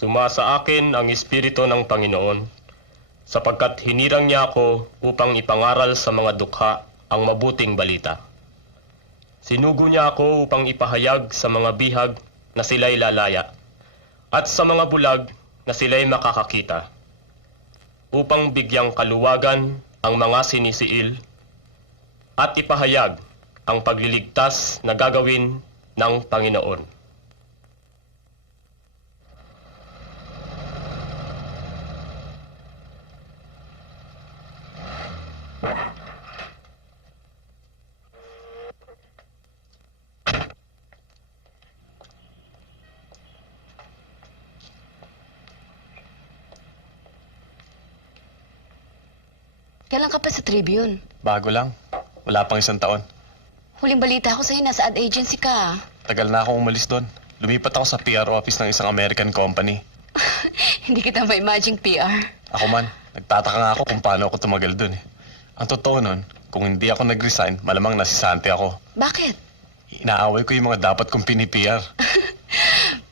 Sumasa akin ang Espiritu ng Panginoon, sapagkat hinirang niya ako upang ipangaral sa mga dukha ang mabuting balita. Sinugo niya ako upang ipahayag sa mga bihag na sila'y lalaya, at sa mga bulag na sila'y makakakita, upang bigyang kaluwagan ang mga sinisiil, at ipahayag ang pagliligtas na gagawin ng Panginoon. Kailan ka pa sa Tribune? Bago lang. Wala pang 1 taon. Huling balita ko sa'yo, nasa ad agency ka. Tagal na akong umalis doon. Lumipat ako sa PR office ng isang American company. Hindi kita ma-imagine PR. Ako man, nagtataka nga ako kung paano ako tumagal doon eh. Ang totoo nun, kung hindi ako nag-resign, malamang nasisante ako. Bakit? Inaaway ko yung mga dapat kong pini-PR.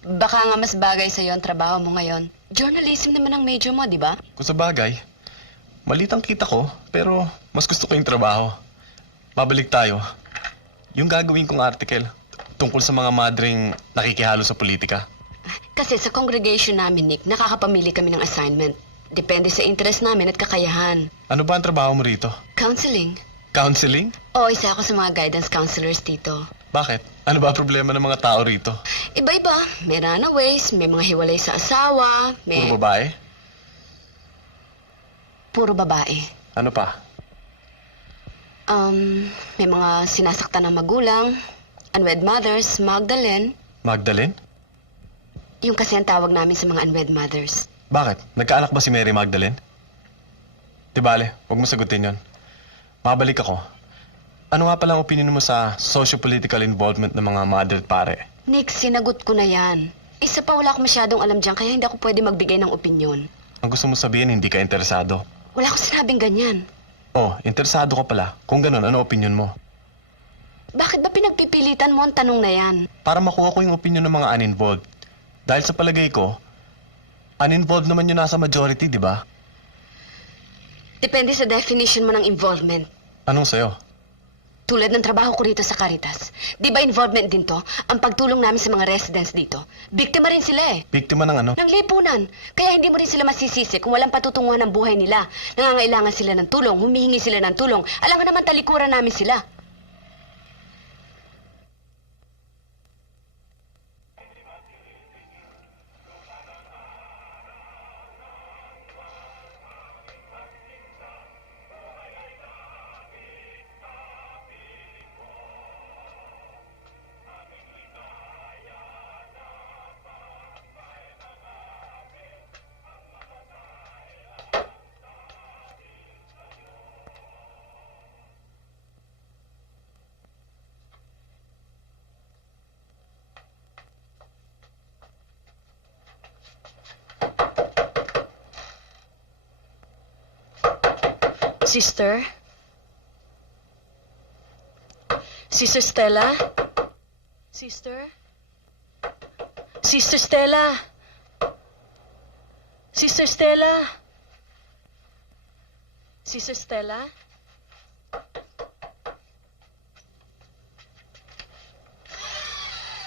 Baka nga mas bagay sa'yo ang trabaho mo ngayon. Journalism naman ang major mo, di ba? Kung sa bagay, malitang kita ko, pero mas gusto ko yung trabaho. Babalik tayo. Yung gagawin kong article tungkol sa mga madring nakikihalo sa politika. Kasi sa congregation namin, Nick, nakakapamili kami ng assignment. Depende sa interest namin at kakayahan. Ano ba ang trabaho mo rito? Counseling. Counseling? Oo, isa ako sa mga guidance counselors dito. Bakit? Ano ba problema ng mga tao rito? Iba-iba. May runaways, may mga hiwalay sa asawa, may... Puro babae? Puro babae. Ano pa? May mga sinasaktan ng magulang, unwed mothers, Magdalene. Magdalene? Yung kasi ang tawag namin sa mga unwed mothers. Bakit? Nagkaanak ba si Mary Magdalene? Di bale, huwag mo sagutin yon. Mabalik ako. Ano nga palang opinion mo sa socio-political involvement ng mga mother at pare? Nick, sinagot ko na yan. Isa pa, wala akong masyadong alam dyan, kaya hindi ako pwede magbigay ng opinyon. Ang gusto mo sabihin, hindi ka interesado. Wala akong sinabing ganyan. Oh, interesado ka pala. Kung ganun, ano opinion mo? Bakit ba pinagpipilitan mo ang tanong na yan? Para makuha ko yung opinion ng mga uninvolved. Dahil sa palagay ko, uninvolved naman yung nasa majority, di ba? Depende sa definition mo ng involvement. Anong sayo? Tulad ng trabaho ko rito sa Caritas. Di ba involvement din to? Ang pagtulong namin sa mga residents dito. Biktima rin sila eh. Biktima ng ano? Ng lipunan. Kaya hindi mo rin sila masisisi kung walang patutunguhan ng buhay nila. Nangangailangan sila ng tulong, humihingi sila ng tulong. Alam mo naman talikuran namin sila. Sister? Sister Stella? Sister? Sister Stella? Sister Stella? Sister Stella?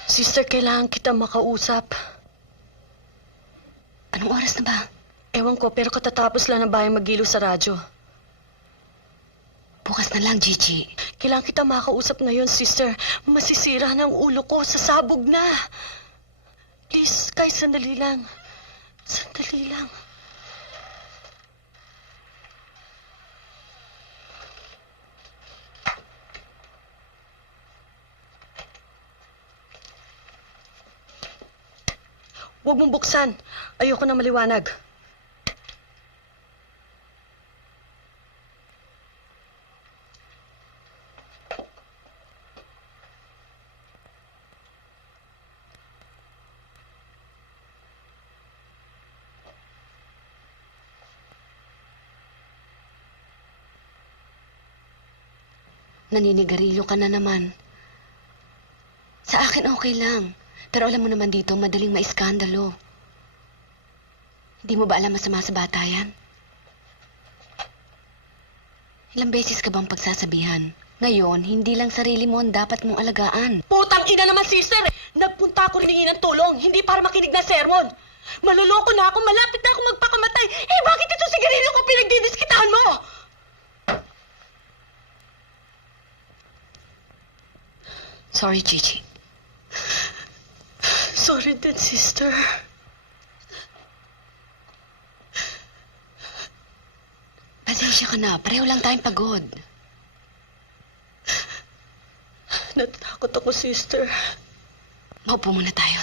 Sister, kailangan kita makausap. Anong oras na ba? Ewan ko, pero katatapos lang ng bahay magilo sa radyo. Bukas na lang, Gigi. Kailangan kita makausap ngayon, sister. Masisira na ang ulo ko. Sasabog na. Please, kahit sandali lang. Sandali lang. Huwag mong buksan. Ayoko na maliwanag. Naninigarilyo ka na naman. Sa akin okay lang. Pero alam mo naman dito, madaling maiskandalo. Hindi mo ba alam masama sa bata yan? Ilang beses ka bang pagsasabihan? Ngayon, hindi lang sarili mo ang dapat mong alagaan. Putang ina naman, sister! Nagpunta ako rin ng tulong, hindi para makinig na sermon. Maluloko na ako, malapit na ako magpakamatay. Eh, bakit ito sigarilyo ko pinagdidiskitahan mo? Sorry, Gigi. Sorry din, sister. Pasensya ka na. Pareho lang tayong pagod. Natatakot ako, sister. Maupo muna tayo.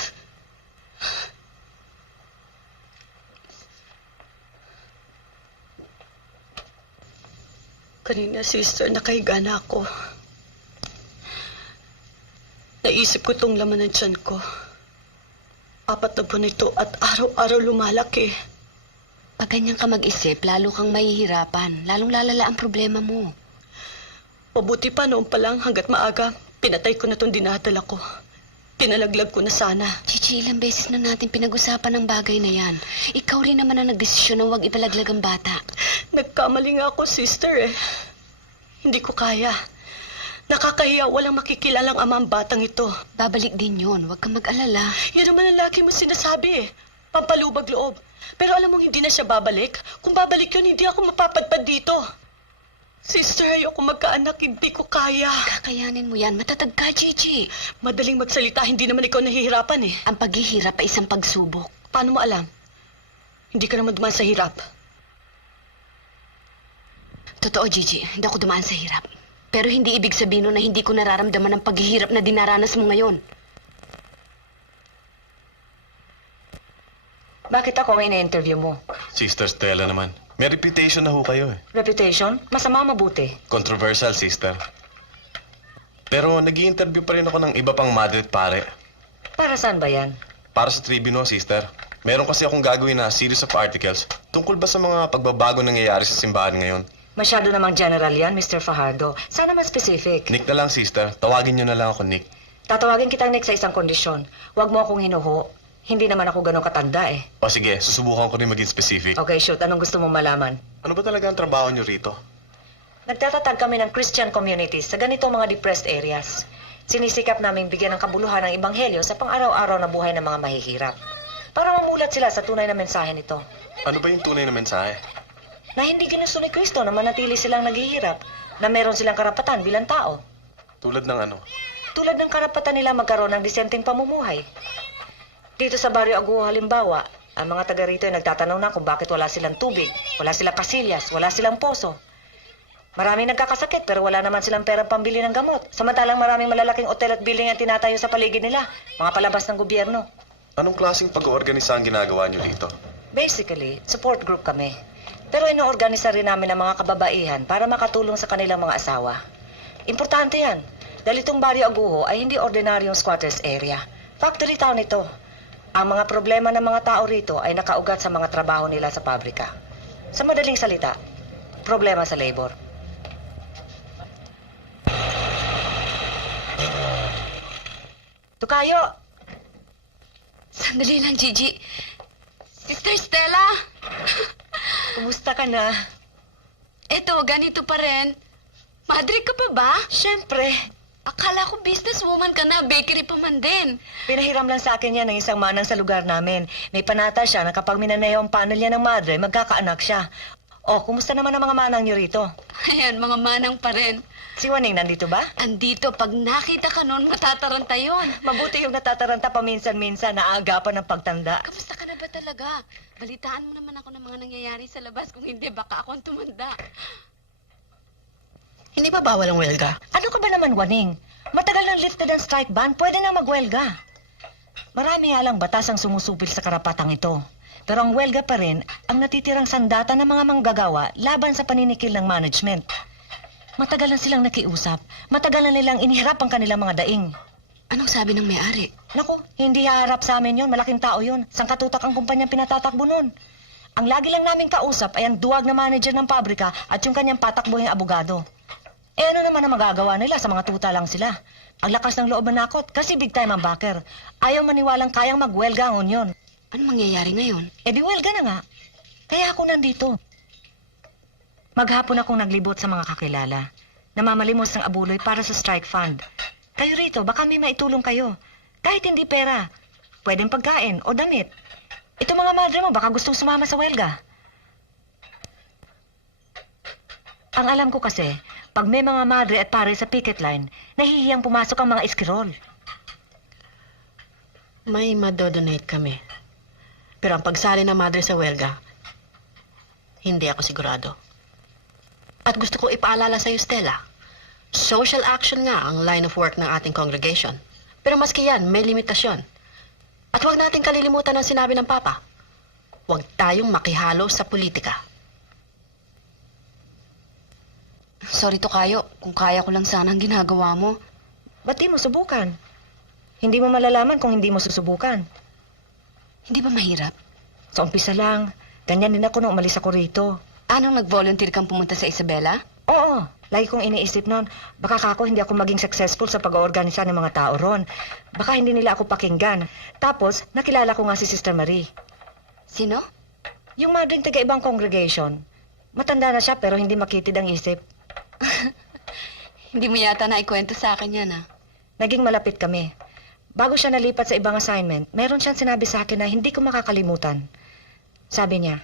Kanina, sister, nakahiga na ako. Naisip ko itong laman ng tiyan ko. 4 na buwan ito at araw-araw lumalaki. Pag ganyan ka mag-isip, lalo kang mahihirapan. Lalong lalala ang problema mo. Mabuti pa noon pa lang hanggat maaga, pinatay ko na itong dinadala ko. Pinalaglag ko na sana. Gigi, ilang beses na natin pinag-usapan ang bagay na yan. Ikaw rin naman ang nagdesisyon na huwag ipalaglag ang bata. Nagkamali nga ako, sister eh. Hindi ko kaya. Nakakahiya, walang makikilalang ama ang batang ito. Babalik din yun. Huwag kang mag-alala. Yan naman ang lagi mo sinasabi eh. Pampalubag loob. Pero alam mong hindi na siya babalik? Kung babalik yun, hindi ako mapapadpad dito. Sister, ayoko magkaanak, hindi ko kaya. Kakayanin mo yan. Matatag ka, Gigi. Madaling magsalita, hindi naman ikaw nahihirapan eh. Ang paghihirap ay isang pagsubok. Paano mo alam? Hindi ka naman dumaan sa hirap. Totoo, Gigi. Hindi ako dumaan sa hirap. Pero hindi ibig sabihin nun na hindi ko nararamdaman ang paghihirap na dinaranas mo ngayon. Bakit ako ang ina-interview mo? Sister Stella naman. May reputation na ho kayo eh. Reputation? Masama mabuti. Controversial, sister. Pero nag-i-interview pa rin ako ng iba pang madre at pare. Para saan ba yan? Para sa Tribune, sister. Meron kasi akong gagawin na series of articles tungkol ba sa mga pagbabago nangyayari sa simbahan ngayon. Masyado namang general yan, Mr. Fajardo. Sana mas specific. Nick na lang, sister. Tawagin niyo na lang ako Nick. Tatawagin kitang Nick sa isang kondisyon. Huwag mo akong hinuho. Hindi naman ako ganun katanda eh. O sige, susubukan ko rin maging specific. Okay, shoot. Anong gusto mong malaman? Ano ba talaga ang trabaho niyo rito? Nagtatatag kami ng Christian communities sa ganitong mga depressed areas. Sinisikap naming bigyan ng kabuluhan ng ebanghelyo sa pang-araw-araw na buhay ng mga mahihirap. Para mamulat sila sa tunay na mensahe nito. Ano ba yung tunay na mensahe? Na hindi ginusto ni Kristo na manatili silang naghihirap, na meron silang karapatan bilang tao. Tulad ng ano? Tulad ng karapatan nila magkaroon ng disenteng pamumuhay. Dito sa Barrio Aguho halimbawa, ang mga taga rito ay nagtatanong na kung bakit wala silang tubig, wala silang kasilyas, wala silang poso. Maraming nagkakasakit pero wala naman silang perang pambili ng gamot. Samantalang maraming malalaking hotel at building ang tinatayo sa paligid nila, mga palabas ng gobyerno. Anong klaseng pag-oorganisa ang ginagawa niyo dito? Basically, support group kami. Pero inoorganisa rin namin ang mga kababaihan para makatulong sa kanilang mga asawa. Importante yan, dahil itong Barrio Aguho ay hindi ordinaryong squatters area. Factory town ito. Ang mga problema ng mga tao rito ay nakaugat sa mga trabaho nila sa pabrika. Sa madaling salita, problema sa labor. Tukayo! Sandali lang, Gigi. Sister Stella! Kumusta ka na? Eto, ganito pa rin. Madre ka pa ba? Siyempre, Akala ko businesswoman ka na, bakery pa man din. pinahiram lang sa akin yan ng isang manang sa lugar namin. May panata siya na kapag minaneho ang panel niya ng madre, magkakaanak siya. Oh, kumusta naman ang mga manang niyo rito? Ayan, mga manang pa rin. Si Waning nandito ba? Andito, pag nakita ka nun, matataranta yon. Mabuti yung natataranta paminsan-minsan na aagapan ng pagtanda. Kamusta ka na ba talaga? Balitaan mo naman ako ng mga nangyayari sa labas. Kung hindi, baka ako ang tumanda. Hindi ba bawal ang welga? Ano ka ba naman, Waning? Matagal nang lifted ang strike ban, pwede na magwelga. Marami nga lang batas ang sumusupil sa karapatang ito. Pero ang welga pa rin ang natitirang sandata ng mga manggagawa laban sa paninikil ng management. Matagal na silang nakiusap. Matagal na nilang inihirap ang kanilang mga daing. Anong sabi ng may-ari? Naku, hindi haharap sa amin yon. Malaking tao yon. Sangkatutak ang kumpanyang pinatatakbo nun. Ang lagi lang naming kausap ay ang duwag na manager ng pabrika at yung kanyang patakbo yung abogado. Eh ano naman ang magagawa nila sa mga tuta lang sila? Ang lakas ng loob manakot kasi big time ang backer. Ayaw maniwalang kayang magwelga ang union. Ano mangyayari ngayon? Eh di welga na nga. Kaya ako nandito. Maghapon akong naglibot sa mga kakilala. Namamalimos ng abuloy para sa strike fund. Kayo rito, baka may maitulong kayo. Kahit hindi pera. Pwedeng pagkain o damit. Ito mga madre mo, baka gustong sumama sa welga. Ang alam ko kasi, pag may mga madre at pare sa picket line, nahihiyang pumasok ang mga iskirol. May madodonate kami. Pero ang pagsali ng madre sa welga, hindi ako sigurado. At gusto ko ipaalala sa iyo, Stella, social action nga ang line of work ng ating congregation. Pero maski yan, may limitasyon. At huwag nating kalilimutan ang sinabi ng Papa. Huwag tayong makihalo sa politika. Sorry Tokayo, kung kaya ko lang sana ang ginagawa mo. Ba't di mo subukan? Hindi mo malalaman kung hindi mo susubukan. Hindi ba mahirap? Sa umpisa lang, ganyan din ako nung umalis ako rito. Anong nag-volunteer kang pumunta sa Isabela? Oo, lagi kong iniisip noon, baka kako hindi ako maging successful sa pag-oorganisa ng mga tao ron. Baka hindi nila ako pakinggan. Tapos, nakilala ko nga si Sister Marie. Sino? Yung madring taga-ibang congregation. Matanda na siya pero hindi makitid ang isip. Hindi mo yata naikwento sa akin yan, ah. Naging malapit kami. Bago siya nalipat sa ibang assignment, meron siyang sinabi sa akin na hindi ko makakalimutan. Sabi niya,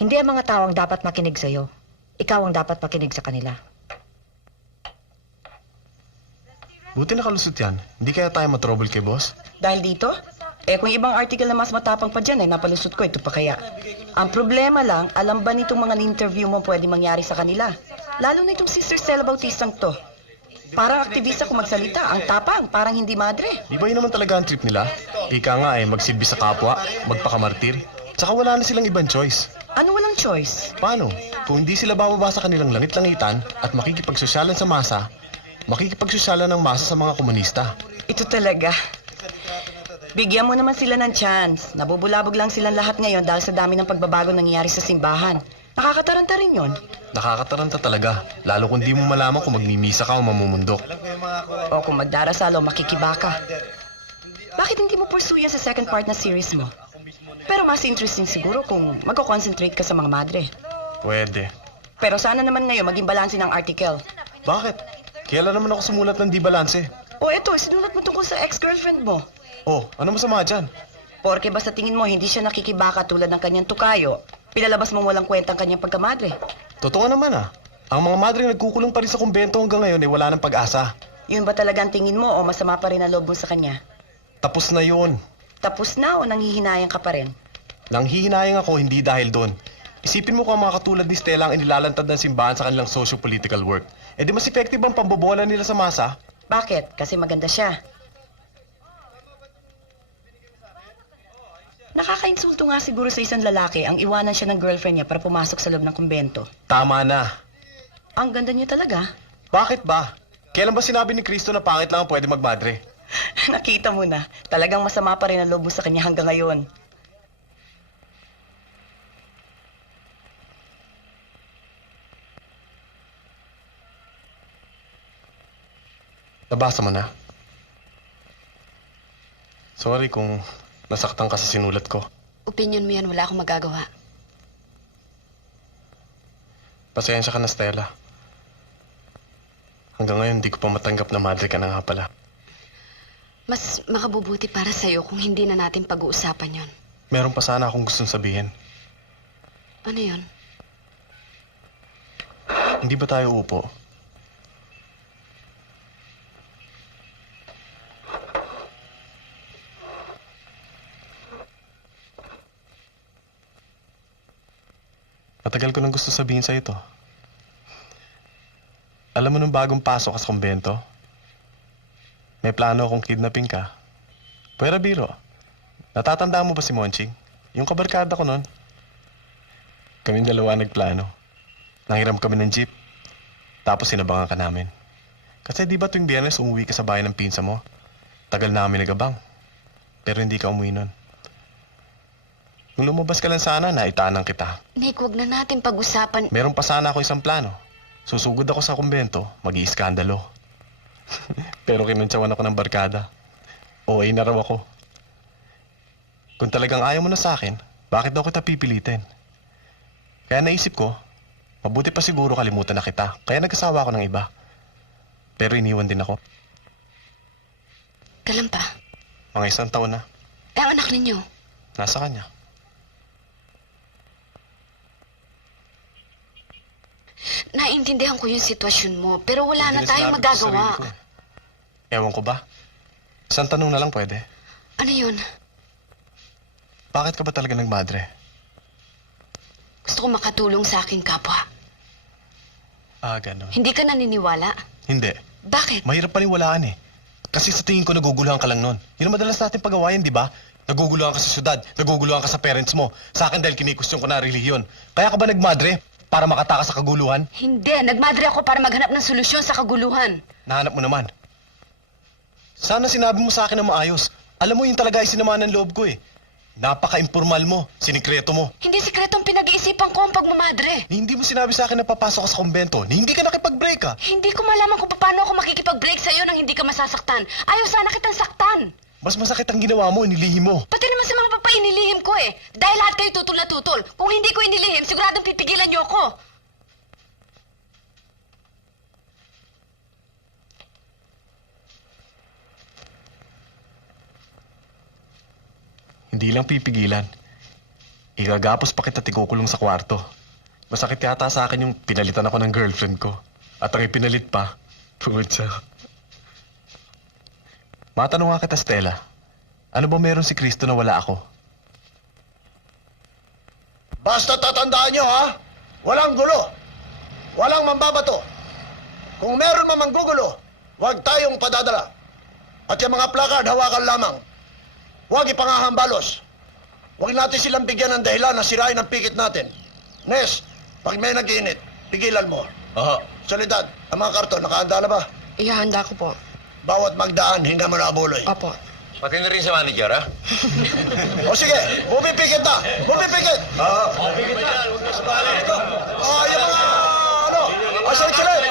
hindi ang mga tao ang dapat makinig sa'yo. Ikaw ang dapat makinig sa kanila. Buti nakalusot yan. Hindi kaya tayo matrouble kay boss? Dahil dito? Eh kung ibang article na mas matapang pa dyan, napalusot ko, ito pa kaya. Ang problema lang, alam ba nitong mga interview mo pwede mangyari sa kanila? Lalo na itong Sister Stella Bautistang to. Parang aktivista kung magsalita, ang tapang, parang hindi madre. Di ba yun naman talaga ang trip nila? Ika nga magsilbi sa kapwa, magpakamartir. Tsaka wala na silang ibang choice. Ano walang choice? Paano? Kung hindi sila bababa sa kanilang langit-langitan at makikipagsosyalan sa masa, makikipagsosyalan ng masa sa mga komunista. Ito talaga. Bigyan mo naman sila ng chance. Nabubulabog lang silang lahat ngayon dahil sa dami ng pagbabago nangyayari sa simbahan. Nakakataranta rin yon. Nakakataranta talaga, lalo kung di mo malaman kung magmimisa ka o mamumundok. O kung magdarasal o makikibaka. Bakit hindi mo pursue yan sa second part na series mo? Pero mas interesting siguro kung magko-concentrate ka sa mga madre. Pwede. Pero sana naman ngayon maging balanse ng article. Bakit? Kailan naman ako sumulat ng di balanse? O eto, sinulat mo tungkol sa ex-girlfriend mo. Oh, ano masama dyan? Porke ba sa tingin mo hindi siya nakikibaka tulad ng kanyang tukayo, pinalabas mong walang kwenta ang kanyang pagkamadre. Totoo naman Ang mga madre nagkukulong pa rin sa kumbento hanggang ngayon wala ng pag-asa. Yun ba talaga ang tingin mo o masama pa rin ang loob mo sa kanya? Tapos na yun. Tapos na o nanghihinayang ka pa rin? Nanghihinayang ako hindi dahil doon. Isipin mo kung ang mga katulad ni Stella ang inilalantad ng simbahan sa kanilang socio-political work. Eh di mas effective ang pambobola nila sa masa? Bakit? Kasi maganda siya. Nakakainsulto nga siguro sa isang lalaki ang iwanan siya ng girlfriend niya para pumasok sa loob ng kumbento. Tama na. Ang ganda niya talaga. Bakit ba? Kailan ba sinabi ni Kristo na pangit lang ang pwede magmadre? Nakita mo na, talagang masama pa rin ang loob mo sa kanya hanggang ngayon. Nabasa mo na? Sorry kung nasaktan ka sa sinulat ko. Opinion mo yan, wala akong magagawa. Pasensya ka na, Stella. Hanggang ngayon, hindi ko pa matanggap na madre ka na nga pala. Mas makabubuti para sa'yo kung hindi na natin pag-uusapan yon. Meron pa sana akong gustong sabihin. Ano yon? Hindi ba tayo upo? Matagal ko nang gusto sabihin sa ito. Alam mo nung bagong pasok ka sa kumbento? May plano akong kidnapin ka. Pwera biro. Natatandaan mo ba si Monching? Yung kabarkada ko nun. Kaming dalawa nagplano. Nanghiram kami ng jeep. Tapos sinabangan ka namin. Kasi di ba tuwing Biyernes umuwi ka sa bahay ng pinsa mo? Tagal namin nagabang. Pero hindi ka umuwi nun. Kung lumabas ka lang sana, naitanan kita. Nick, wag na natin pag-usapan. Meron pa sana ako isang plano. Susugod ako sa kumbento, mag-iiskandalo. Pero kinuntsawan ako ng barkada. OA na raw ako. Kung talagang ayaw mo na sa akin, bakit daw kita pipilitin? Kaya naisip ko, mabuti pa siguro kalimutan na kita. Kaya nag-asawa ako ng iba. Pero iniwan din ako. Kailan pa? Mga 1 taon na. Eh, ang anak ninyo. Nasa kanya. Naiintindihan ko yung sitwasyon mo, pero wala na Hindi tayong sinabi ko sa magagawa. sarili ko eh. Ewan ko ba? Isang tanong na lang pwede. Ano yun? Bakit ka ba talaga nagmadre? Gusto ko makatulong sa aking kapwa. Gano'n. Hindi ka naniniwala? Hindi. Bakit? Mahirap paniwalaan eh. Kasi sa tingin ko naguguluhan ka lang nun. Yun ang madalas natin pagawain, di ba? Naguguluhan ka sa syudad, naguguluhan ka sa parents mo. Sa akin dahil kinikwestiyon ko na relihiyon. Kaya ka ba nagmadre? Para makatakas sa kaguluhan? Hindi. Nagmadre ako para maghanap ng solusyon sa kaguluhan. Nahanap mo naman. Sana sinabi mo sa akin na maayos. Alam mo, yun talaga ay sinama ng loob ko eh. Napaka-impormal mo, sinikreto mo. Hindi sikretong pinag-iisipan ko ang pagmamadre. Ni hindi mo sinabi sa akin na papasok ka sa kumbento, ni hindi ka nakipag-break ka. Hindi ko malaman kung paano ako makikipag-break sa'yo nang hindi ka masasaktan. Ayaw sana kitang saktan. Mas masakit ang ginawa mo, inilihim mo. Pati naman sa mga papainilihim ko eh. Dahil lahat kayo tutol na tutol. Kung hindi ko inilihim, siguradong pipigilan niyo ako. Hindi lang pipigilan. Igagapos pa kita tikukulong sa kwarto. Masakit yata sa akin yung pinalitan ako ng girlfriend ko. At ang ipinalit pa, putsa. Matanong nga kita, Stella. Ano ba meron si Cristo na wala ako? Basta tatandaan nyo, ha? Walang gulo. Walang mambabato. Kung meron man manggugulo, huwag tayong padadala. At yung mga placard, hawakan lamang. Huwag ipangahambalos. Huwag natin silang bigyan ng dahilan na sirain ang pikit natin. Nes, pag may nag-iinit, pigilan mo. Aha. Solidad, ang mga karton, nakahanda na ba? Ihahanda ko po. Bawat magdaan, hindi mo na abuloy. Opo. Pati na rin sa manager, ha? O sige, bumipikit na! Bumipikit! Yung mga, salit-salit!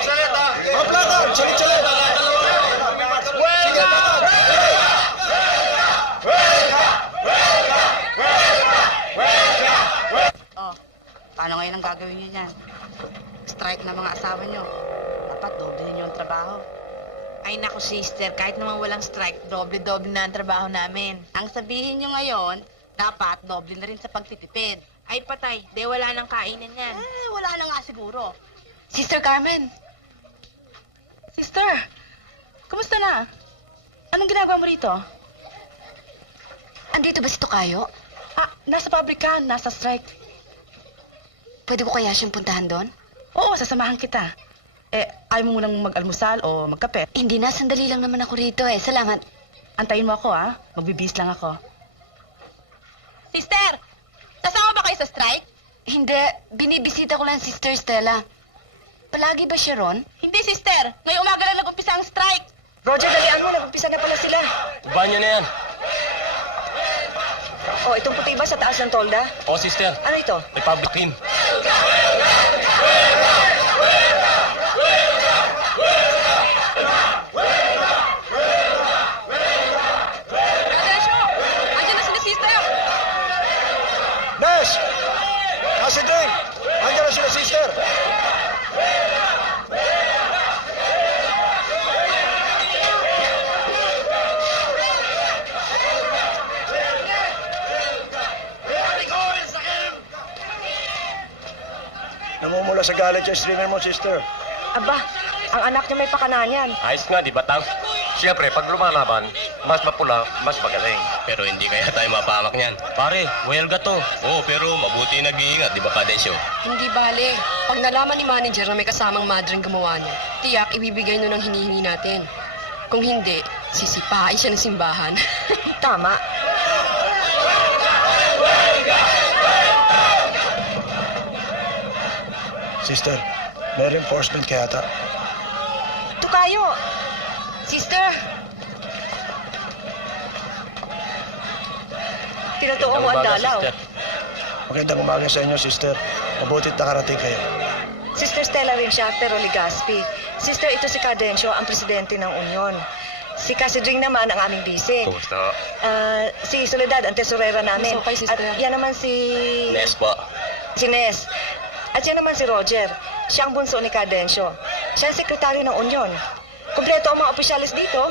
Mga placard, salit-salit! Sige! Oh, paano ngayon ang gagawin niyo niyan? Strike na mga asawa niyo. Dapat doble niyo ang trabaho. Ay naku sister, kahit naman walang strike, doble-doble na ang trabaho namin. Ang sabihin niyo ngayon, dapat doble na rin sa pagtitipid. Ay patay, de wala nang kainan yan. Wala na nga siguro. Sister Carmen, Sister, kumusta na? Anong ginagawa mo rito? andito ba si Tokayo? Nasa pabrika, nasa strike. Pwede ko kaya siyang puntahan doon? Oo, sasamahan kita. Ayaw mo munang mag-almusal o magkape. Hindi na, sandali lang naman ako rito eh. Salamat. Antayin mo ako, ha? Magbibis lang ako. Sister, kasama ba kayo sa strike? Hindi, binibisita ko lang si Sister Stella. Palagi ba siya ron? Hindi sister, ngayong umaga lang nag-umpisa ang strike. Roger, dalian mo. Nag-umpisa na pala sila. Ibahan nyo na yan. Itong puti ba sa taas ng tolda? O, sister. Ano ito? May public in. Atensyo, andyan na sila sister. Nes! Kasi drink! Andiyan na sila, sister! Namumula sa galit yung streamer mo, sister. Aba, ang anak niya may pakana niyan. Ayos nga, di ba, Tang? Siyempre, pag lumalaban, mas mapula, mas magaling. Pero hindi kaya tayo mapamak niyan. Pare, huelga to. Oo, pero mabuti nag-iingat, di ba, Kadesyo? Hindi bale. Pag nalaman ni manager na may kasamang madring gumawa niya, tiyak ibibigay nun ang hinihingi natin. Kung hindi, sisipain siya ng simbahan. Tama. Sister, may reinforcement kaya ata. Tukayo! Sister! Tinutuo mo ang dalaw. Sister. Magandang umaga sa inyo, sister. Mabutit nakarating kayo. Sister Stella rin siya, pero Ligaspi. Sister, ito si Cadencio, ang presidente ng Union. Si Casidring naman ang aming busy. Kumusta? Si Soledad, ang tesorera namin. Mas okay, sister. At yan naman si... Nes po. Si Nes. At yan naman si Roger. Siya ang bunso ni Cadencio. Siya ang sekretaryo ng Union. Kompleto ang mga opisyalis dito.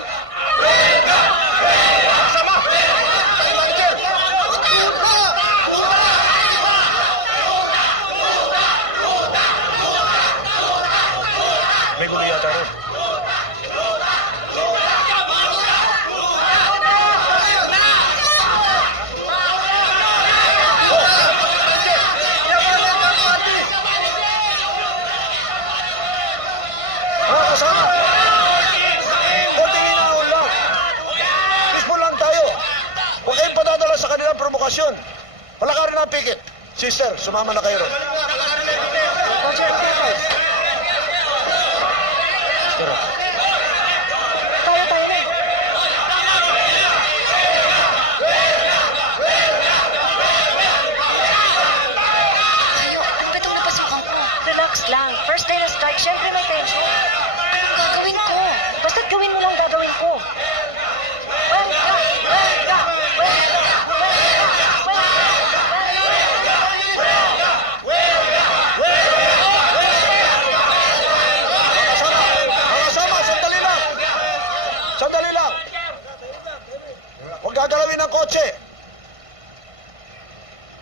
May gulo yata ron. Mga kasama! Konting inuul lang. Peaceful lang tayo. Huwag kayong padadala sa kanilang provokasyon. Palakarin ang pikit. Sister, sumama na kayo ron. Roger, please. Tayo na. Tayo, ano ba itong napasukan ko? Relax lang. First day na strike, syempre may tension. Gagawin ko. Basta't gawin mo lang gagawin ko. Mga kasama, sandali lang. Sandali lang. Huwag gagalawin ang kotse.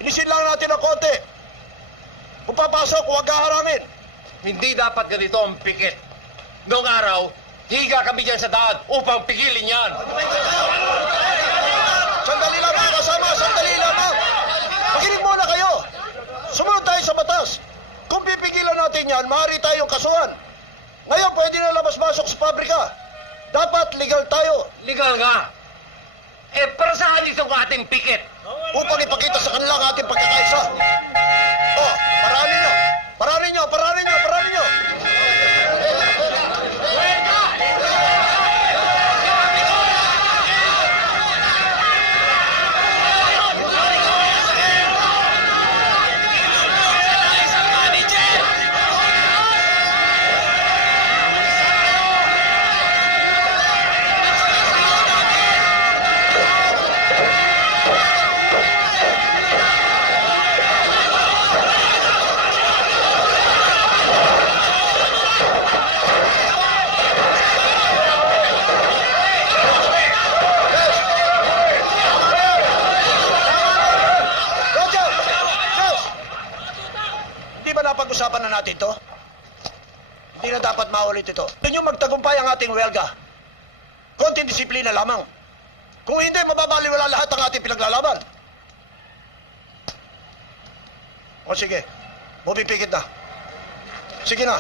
Inisin lang natin ang konti. Kung papasok, huwag haharangin. Hindi dapat ganito ang pikit. Noong araw, higa kami dyan sa daan upang pigilin yan. Sandali lang mga kasama, sandali lamang. Makinig muna kayo. Sumunod tayo sa batas. Kung pipigilan natin yan, maaari tayong kasuhan. Ngayon, pwede na labas-masok sa pabrika. Dapat legal tayo Legal nga. Para saan itong ating pikit? upang ipakita sa kanila ang ating pagkakaisa. Oh, paranin nyo! Paranin nyo! Paranin nyo! Paranin nyo! Roger! Yes! Hindi ba napag-usapan na natin to? Hindi na dapat maulit ito. Gusto nyo magtagumpay ang ating welga. Konting disiplina lamang. Kung hindi, mababaliwala lahat ang ating pinaglalaban. O sige, bumipikit na. Sige na.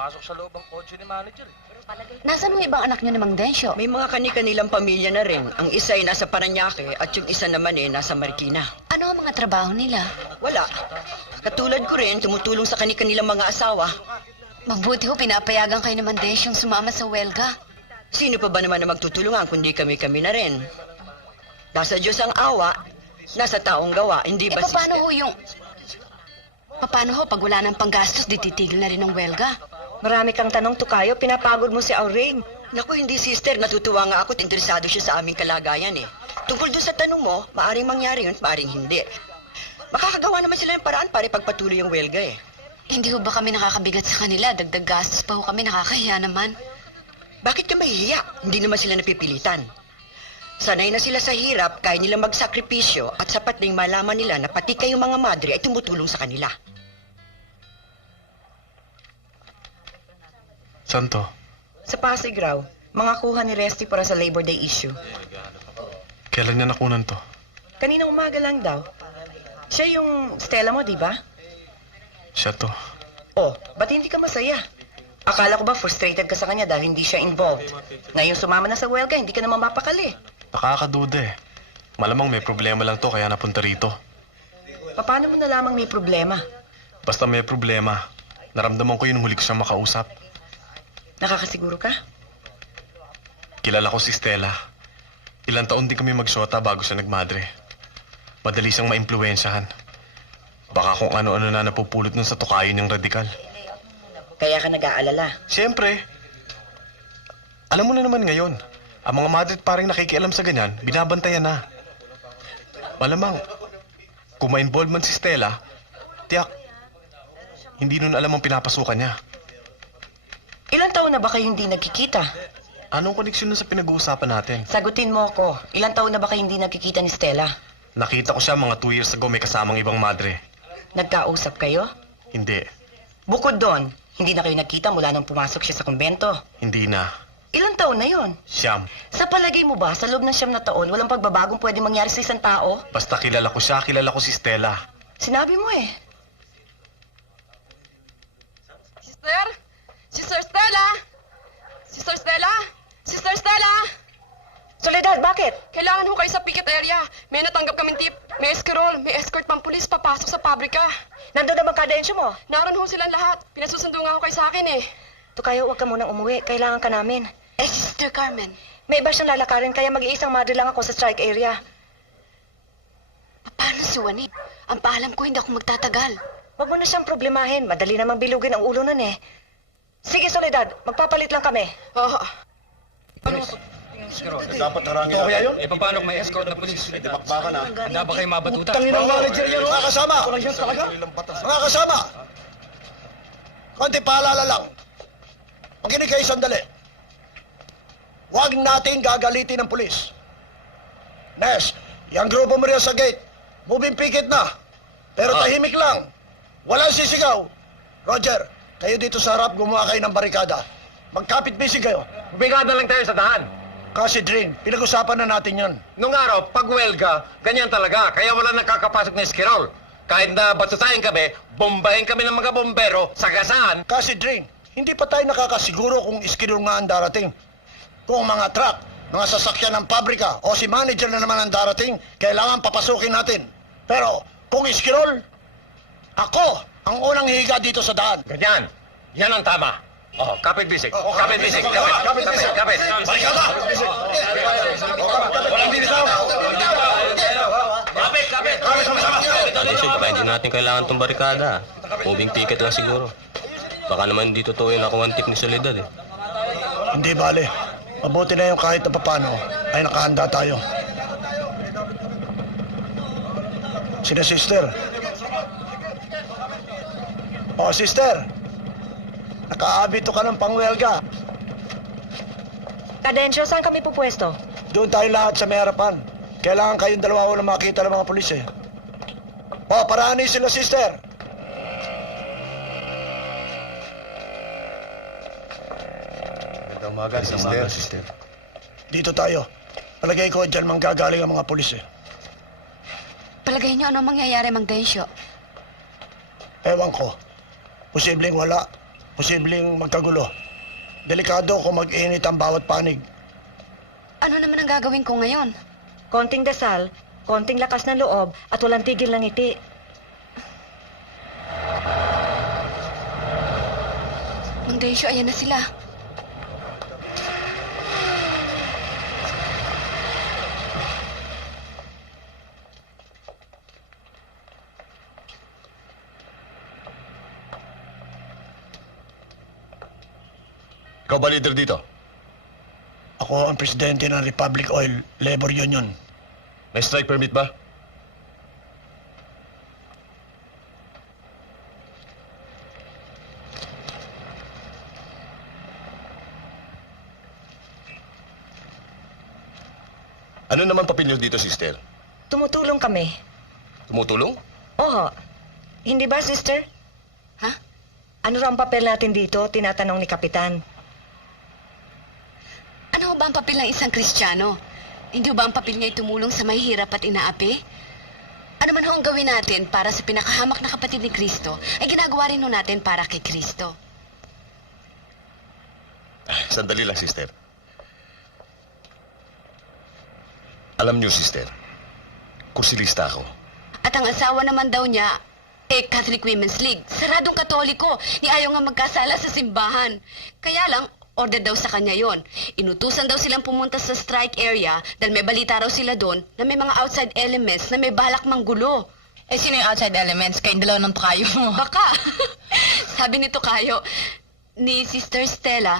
Papasok sa loob ang kotse ni manager. Nasaan yung ibang anak niyo namang Densyo? May mga kani-kanilang pamilya na rin. Ang isa ay nasa Paranaque at yung isa naman nasa Marikina. Ano ang mga trabaho nila? Wala. Katulad ko rin, tumutulong sa kani-kanilang mga asawa. Mabuti ho, pinapayagan kayo naman Densyong sumama sa welga. Sino pa ba naman na magtutulungan kundi kami-kami na rin? Nasa Diyos ang awa, nasa taong gawa, hindi ba Paano ho yung... Paano ho, pag wala ng panggastos, di titigil na rin ng welga? Marami kang tanong, Tukayo. Pinapagod mo si Auring. Naku, hindi sister, natutuwa nga ako at interesado siya sa aming kalagayan eh. Tungkol dun sa tanong mo, maaring mangyari yun, maaring hindi. Makakagawa naman sila ng paraan para ipagpatuloy yung welga eh. Hindi ho ba kami nakakabigat sa kanila? Dagdag gastos pa ho kami, nakakahiya naman. Bakit ka mahihiya? Hindi naman sila napipilitan. Sanay na sila sa hirap, kaya nilang magsakripisyo at sapat ding malaman nila na pati kayong mga madre ay tumutulong sa kanila. Santo, Sa Pasig raw, mga kuha ni Resty para sa Labor Day issue. kailan niya nakunan to? Kaninang umaga lang daw. Siya yung Stella mo, di ba? Siya to. Oh, ba't hindi ka masaya? Akala ko ba frustrated ka sa kanya dahil hindi siya involved? Ngayon sumama na sa welga, hindi ka naman mapakali. Nakakaduda eh. Malamang may problema lang to kaya napunta rito. Paano mo nalamang may problema? Basta may problema. Naramdaman ko yun huli ko siyang makausap. Nakakasiguro ka? Kilala ko si Stella. Ilang taon din kami magsyota bago siya nagmadre. Madali siyang maimpluwensyahan. Baka kung ano-ano na napupulot nun sa tukayo niyang radikal. Kaya ka nag-aalala. Siyempre. Alam mo na naman ngayon, ang mga madre at parang nakikialam sa ganyan, binabantayan na. Malamang, kung ma-involve man si Stella, tiyak, hindi nun alam ang pinapasukan niya. Ilang taon na ba kayo hindi nagkikita? Anong koneksyon nun sa pinag-uusapan natin? Sagutin mo ako. Ilang taon na ba kayo hindi nagkikita ni Stella? Nakita ko siya mga 2 years ago may kasamang ibang madre. Nagkausap kayo? Hindi. Bukod doon, hindi na kayo nagkita mula nang pumasok siya sa kumbento. Hindi na. Ilang taon na yon? Siyam. Sa palagay mo ba, sa loob ng 9 na taon, walang pagbabagong pwede mangyari sa isang tao? Basta kilala ko siya, kilala ko si Stella. Sinabi mo eh. Sister? Sister Stella? Sister Stella? Sister Stella? Soledad, bakit? Kailangan ho kayo sa picket area. May natanggap kaming tip. May escroll. May escort pang pulis papasok sa pabrika. Nandun naman kadensyo mo. Naroon ho silang lahat. Pinasusundo nga ho kayo sa akin eh. Tukayo, huwag ka munang umuwi. Kailangan ka namin. Sister Carmen, May iba siyang lalakarin, kaya mag-iisang madre lang ako sa strike area. paano si Juanit? Ang paalam ko, hindi ako magtatagal. Huwag mo na siyang problemahin. Madali namang bilugin ang ulo nun eh. Sige, Soledad. Magpapalit lang kami. Dapat harangin natin. Kaya yun? Eh, paano kung may escort na pulis? Baka na. Handa ba kayo mabatuta? Tangin ang manager yan. Mga kasama! Mga kasama! Konti paalala lang. Makinig kayo sandali. Huwag natin gagalitin ng pulis. Nes, yung grupo mo rin sa gate. Moving picket na. Pero tahimik lang. Walang sisigaw. Roger, kayo dito sa harap gumawa kayo ng barikada. Magkapit-bisig kayo. Bigad na lang tayo sa daan. Kasi Dring, pinag-usapan na natin yan. Nung araw, pag welga, ganyan talaga. Kaya wala nakakapasok na skirol. Kahit na batutayin kami, bombahin kami ng mga bombero, sagasaan. Kasi Dring, hindi pa tayo nakakasiguro kung iskidul nga ang darating. Kung mga truck, mga sasakyan ng pabrika o si manager na naman ang darating, kailangan papasukin natin. Pero kung iskirol, ako ang unang hihiga dito sa daan. Ganyan. Yan ang tama. Oh, kapit bisig. Kapit bisig. Kapit. Barikada! Walang bibitaw! Kapit. Kasi baka hindi natin kailangan itong barikada. Moving picket lang siguro. Baka naman hindi totoo yung nakuha tip ni Soledad eh. Hindi bale. Mabuti na yung kahit na papano ay nakahanda tayo. Sina sister? O sister, nakaabito ka ng pangwelga. Kadensyo, saan kami pupwesto? Doon tayo lahat sa may harapan. Kailangan kayong dalawa walang makita ng mga pulis eh. O, paraanin sila sister. Magandang umaga, sister. Dito tayo. Palagay ko dyan manggagaling ang mga pulis eh. Palagay niyo ano mangyayari, Mang Densyo? Ewan ko. Posibleng wala. Posibleng magkagulo. Delikado kung mag-init ang bawat panig. Ano naman ang gagawin ko ngayon? Konting dasal, konting lakas ng loob, at walang tigil ng ngiti. Mang Densyo, ayan na sila. Ikaw ba leader dito? Ako ang presidente ng Republic Oil Labor Union. May strike permit ba? Ano naman papel niyo dito, sister? Tumutulong kami. Tumutulong? Oho. Hindi ba, sister? Ha? Ano raw ang papel natin dito? Tinatanong ni Kapitan. Ano ba ang papel ng isang Kristiyano? Hindi ba ang papel niya tumulong sa mahihirap at inaapi? Ano man ho ang gawin natin para sa pinakahamak na kapatid ni Kristo, ay ginagawa rin ho natin para kay Kristo. Sandali lang, sister. Alam niyo, sister, kursilista ako. At ang asawa naman daw niya, Catholic Women's League. Saradong Katoliko, ni ayaw nga magkasala sa simbahan. Kaya lang, order daw sa kanya yon. Inutusan daw silang pumunta sa strike area dahil may balita raw sila doon na may mga outside elements na may balak manggulo. Eh, sino yung outside elements? Kayong dalawa ng tukayo mo. Baka, sabi ni Tokayo, ni Sister Stella,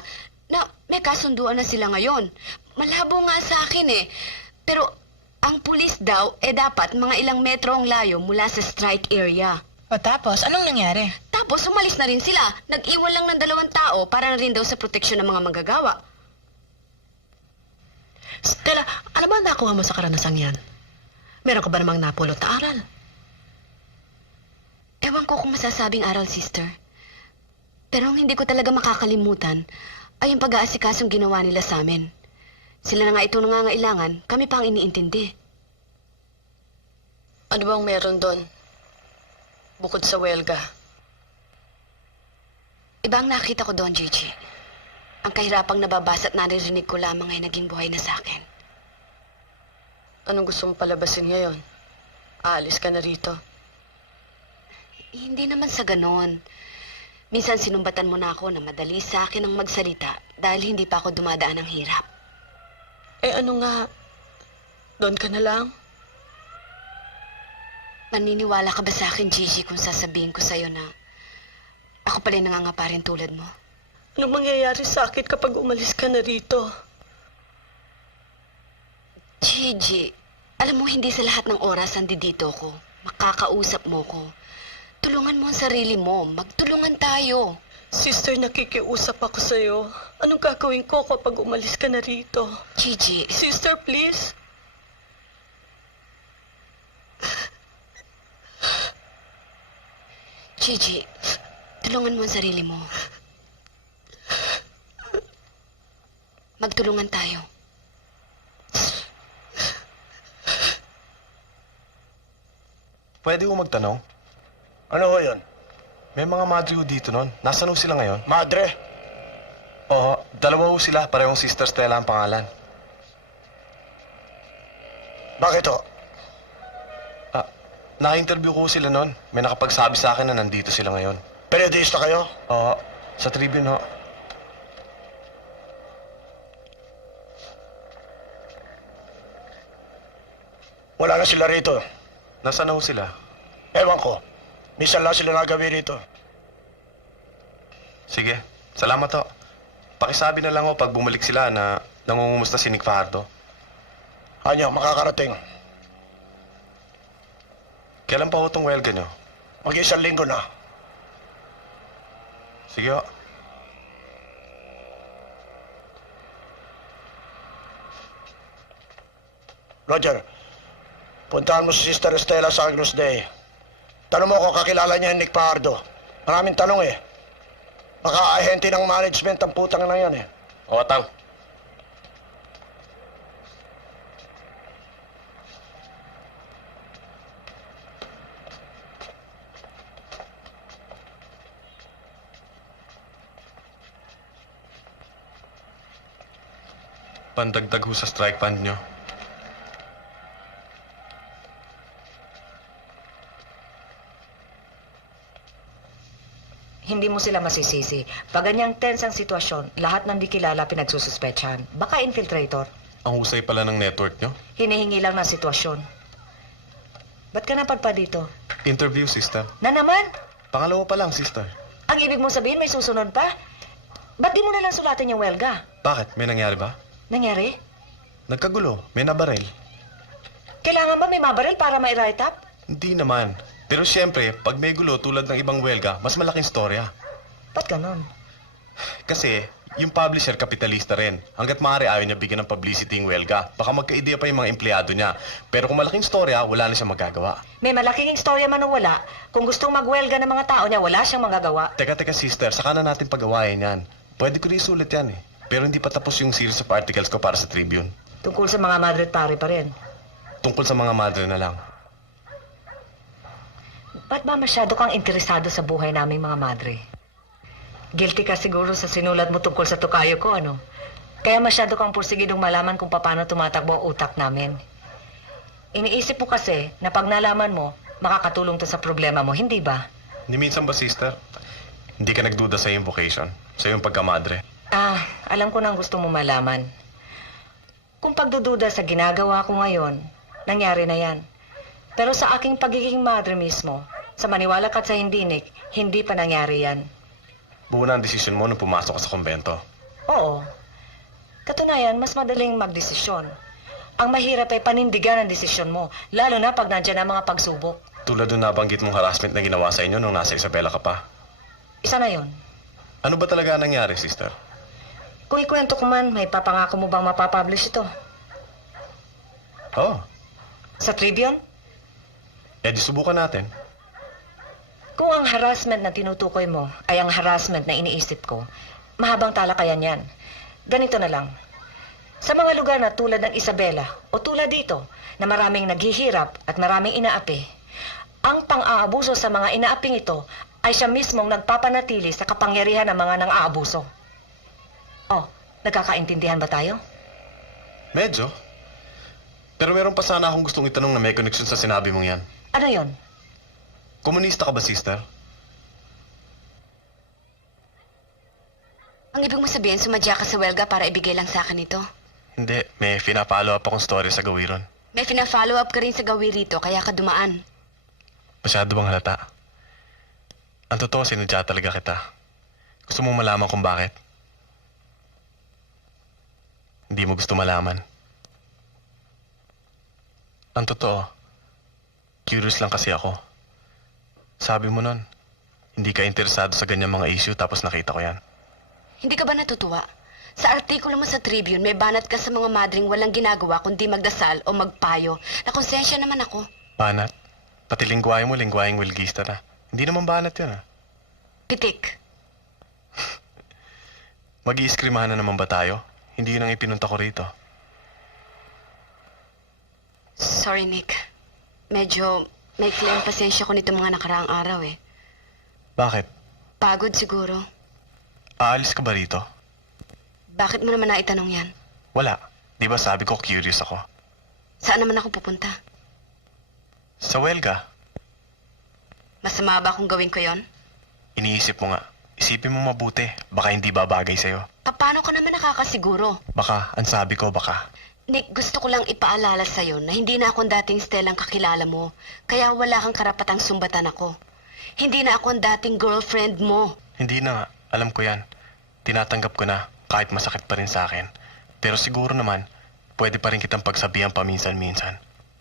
na may kasunduan na sila ngayon. Malabo nga sa akin eh. Pero ang pulis daw, dapat mga ilang metro ang layo mula sa strike area. O tapos, anong nangyari? Tapos umalis na rin sila. Nag-iwan lang ng 2 tao para na rin daw sa proteksyon ng mga manggagawa. Stella, ano ba ang nakuha mo sa karanasang yan? Meron ka ba namang napulot na aral? Ewan ko kung masasabing aral, sister. Pero ang hindi ko talaga makakalimutan ay yung pag-aasikasong ginawa nila sa amin. Sila na nga ito nangangailangan, kami pa ang iniintindi. Ano bang meron doon? Bukod sa welga. Iba ang nakita ko doon, Gigi. Ang kahirapang nababasa at naririnig ko lamang ay naging buhay na sa akin. Anong gusto mong palabasin ngayon? Aalis ka na rito. Hindi naman sa ganon. Minsan sinumbatan mo na ako na madali sa akin ang magsalita dahil hindi pa ako dumadaan ng hirap. Eh ano nga? Doon ka na lang? Maniniwala ka ba sa akin, Gigi, kung sasabihin ko sa'yo na ako pala nangangapa rin tulad mo? Anong mangyayari sa akin kapag umalis ka na rito? Gigi, alam mo hindi sa lahat ng oras andito ko. Makakausap mo ko. Tulungan mo ang sarili mo. Magtulungan tayo. Sister, nakikiusap ako sa'yo. Anong gagawin ko kapag umalis ka na rito? Gigi, Sister, please. Gigi, tulungan mo ang sarili mo. Magtulungan tayo. Pwede ko magtanong? Ano ho yun? May mga madre ho dito nun. Nasaan ho sila ngayon? Madre? Oo, 2 ho sila. Parehong Sister Stella ang pangalan. Bakit ho? Na-interview ko sila nun. May nakapagsabi sa akin na nandito sila ngayon. Periodista kayo? Oo, sa Tribune ho. Wala na sila rito. Nasaan ho sila? Ewan ko. Minsan lang sila nagawi rito. Sige, salamat ho. Pakisabi na lang ho pag bumalik sila na nangungumusta si Nick Fajardo. Hanyo, makakarating. Kailan pa ho itong welga nyo? Mag-1 linggo na. Sige ho. Roger, puntahan mo si Sister Estela sa Agnus Dei. Tanong mo kung kakilala niya yung Nick Fajardo. Maraming tanong eh. Baka ahente ng management ang putang na yan eh. O, Tang. Pandagdag ho sa strike fund nyo. Hindi mo sila masisisi. Pag ganyang tense ang sitwasyon, lahat ng di kilala pinagsususpetsahan. Baka infiltrator. Ang husay pala ng network nyo. Hinihingi lang ng sitwasyon. Ba't ka napadpa dito? Interview, sister. Na naman? Pangalawa pa lang, sister. Ang ibig mong sabihin may susunod pa? Ba't di mo na lang sulatin yung welga? Bakit? May nangyari ba? Nangyari? Nagkagulo. May nabaril. Kailangan ba may mabaril para ma-write up? Hindi naman. Pero siyempre, pag may gulo tulad ng ibang welga, mas malaking storya. Ba't ganon? Kasi, yung publisher kapitalista rin. Hanggat maaari ayaw niya bigyan ng publicity yung welga. Baka magka-ideya pa yung mga empleyado niya. Pero kung malaking storya, wala na siyang magagawa. May malaking istorya man o wala, kung gustong magwelga ng mga tao niya, wala siyang magagawa. Teka, sister, saka na natin pag-awayan yan. Pwede ko rin isulit yan eh. Pero hindi pa tapos yung series of articles ko para sa Tribune. Tungkol sa mga madre at pare pa rin. Tungkol sa mga madre na lang. Ba't ba masyado kang interesado sa buhay naming mga madre? Guilty ka siguro sa sinulat mo tungkol sa tukayo ko, ano? Kaya masyado kang pursigidong malaman kung paano tumatakbo ang utak namin. Iniisip mo kasi na pag nalaman mo, makakatulong to sa problema mo, hindi ba? Hindi minsan ba, sister? Hindi ka nagduda sa iyong vocation, sa iyong pagkamadre. Alam ko na ang gusto mo malaman. Kung pagdududa sa ginagawa ko ngayon, nangyari na yan. Pero sa aking pagiging madre mismo, sa maniwala ka at sa hindi, Nick, hindi pa nangyari yan. Buo na ang desisyon mo nung pumasok ka sa kumbento. Oo. Katunayan, mas madaling magdesisyon. Ang mahirap ay panindigan ang desisyon mo, lalo na pag nandiyan ang mga pagsubok. Tulad nung nabanggit mong harassment na ginawa sa inyo nung nasa Isabela ka pa. Isa na yon. Ano ba talaga ang nangyari, sister? Kung ikwento ko man, may papangako mo bang mapapublish ito? Oh, Sa Tribune? di subukan natin. Kung ang harassment na tinutukoy mo ay ang harassment na iniisip ko, mahabang talakayan yan. Ganito na lang. Sa mga lugar na tulad ng Isabela o tulad dito na maraming naghihirap at maraming inaapi, ang pang-aabuso sa mga inaaping ito ay siya mismong nagpapanatili sa kapangyarihan ng mga nang-aabuso. Oh, nagkakaintindihan ba tayo? Medyo. Pero meron pa sana akong gustong itanong na may connection sa sinabi mong yan. Ano yon? Komunista ka ba, sister? Ang ibig mo sabihin, sumadya ka sa welga para ibigay lang sa akin ito? Hindi, may pinapalo up akong story sa gawiron. May fina-follow up ka rin sa gawi rito, kaya ka dumaan. Masyado bang halata? Ang totoo, sinadya talaga kita. Gusto mo malaman kung bakit? Hindi mo gusto malaman. Ang totoo, curious lang kasi ako. Sabi mo nun, hindi ka interesado sa ganyang mga issue tapos nakita ko yan. Hindi ka ba natutuwa? Sa artikulo mo sa Tribune, may banat ka sa mga madring walang ginagawa kundi magdasal o magpayo. Nakonsensya naman ako. Banat? Pati lingwahe mo, lingwaheng wilgista na. Hindi naman banat yun, ah. Pitik. Mag-iiskrimahan na naman ba tayo? Hindi yun ang ipinunta ko rito. Sorry, Nick. Medyo may ang pasensya ko nito mga nakaraang araw eh. Bakit? Pagod siguro. Aalis ka ba rito? Bakit mo naman naitanong yan? Wala. Di ba sabi ko curious ako? Saan naman ako pupunta? Sa welga. Masama ba kung gawin ko yon? Iniisip mo nga. Isipin mo mabuti. Baka hindi babagay sa'yo. Paano ka naman nakakasiguro? Baka, ang sabi ko baka. Nick, gusto ko lang ipaalala sa'yo na hindi na akong dating Stellang kakilala mo. Kaya wala kang karapatang sumbatan ako. Hindi na ako ang dating girlfriend mo. Hindi na nga. Alam ko yan. Tinatanggap ko na kahit masakit pa rin sa akin. Pero siguro naman, pwede pa rin kitang pagsabihan paminsan-minsan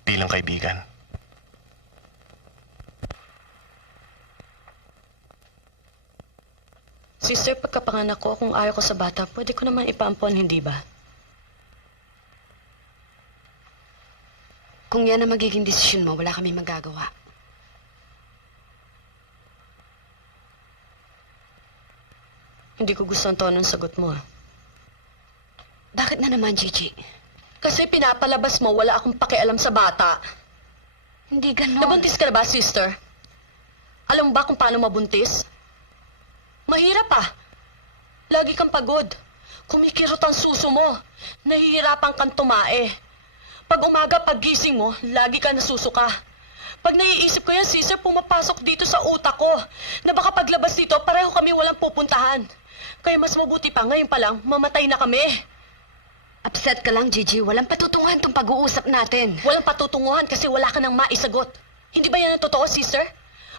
bilang kaibigan. Sister, pagkapanganak ko, kung ayaw ko sa bata, pwede ko naman ipaampon, hindi ba? Kung yan ang magiging desisyon mo, wala kami magagawa. Hindi ko gusto ang tono ng sagot mo, ah. Bakit na naman, Gigi? Kasi pinapalabas mo, wala akong pakialam sa bata. Hindi ganon. Nabuntis ka na ba, sister? Alam mo ba kung paano mabuntis? Mahirap ah. Lagi kang pagod. Kumikirot ang suso mo. Nahihirapan kang tumae. Pag umaga, pag gising mo, lagi ka nasusuka. Pag naiisip ko yan, sister, pumapasok dito sa utak ko na baka paglabas dito, pareho kami walang pupuntahan. Kaya mas mabuti pa, ngayon pa lang, mamatay na kami. Upset ka lang, Gigi. Walang patutunguhan tong pag-uusap natin. Walang patutunguhan kasi wala ka nang maisagot. Hindi ba yan ang totoo, sister?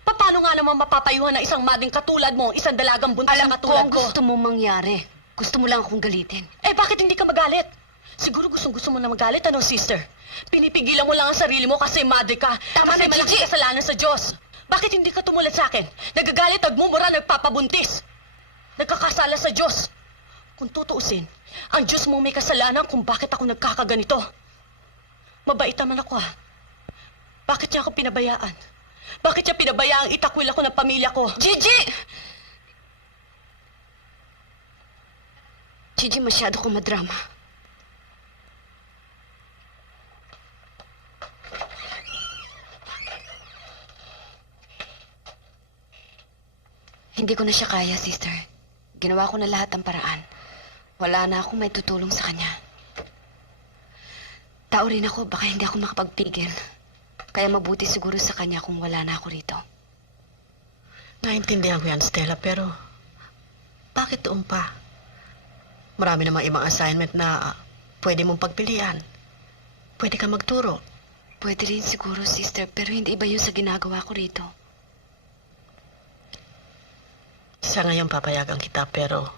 Paano nga naman mapapayuhan na isang mading katulad mo, isang dalagang buntis Alam na ko katulad ang ko? gusto mong mangyari. Gusto mo lang akong galitin. Eh, bakit hindi ka magalit? Siguro gusto mo na magalit, ano, sister? Pinipigilan mo lang ang sarili mo kasi madre ka. Tama kasi na, malaki Gigi! kasalanan sa Diyos. Bakit hindi ka tumulad sa akin? Nagagalit, nagmumura, nagpapabuntis. Nagkakasala sa Diyos. Kung tutuusin, ang Diyos mo may kasalanan kung bakit ako nagkakaganito. Mabait naman ako, ha? Bakit niya ako pinabayaan? Bakit niya pinabayaang itakwil ako ng pamilya ko? Gigi! Gigi, masyado kong madrama. Hindi ko na siya kaya, sister. Ginawa ko na lahat ng paraan. Wala na akong may tutulong sa kanya. Tao rin ako, baka hindi ako makapagpigil. Kaya mabuti siguro sa kanya kung wala na ako rito. Naintindihan ko yan, Stella, pero bakit doon pa? Marami namang ibang assignment na pwede mong pagpilian. Pwede ka magturo. Pwede rin siguro, sister, pero hindi iba yun sa ginagawa ko rito. Sa ngayon papayagan kita, pero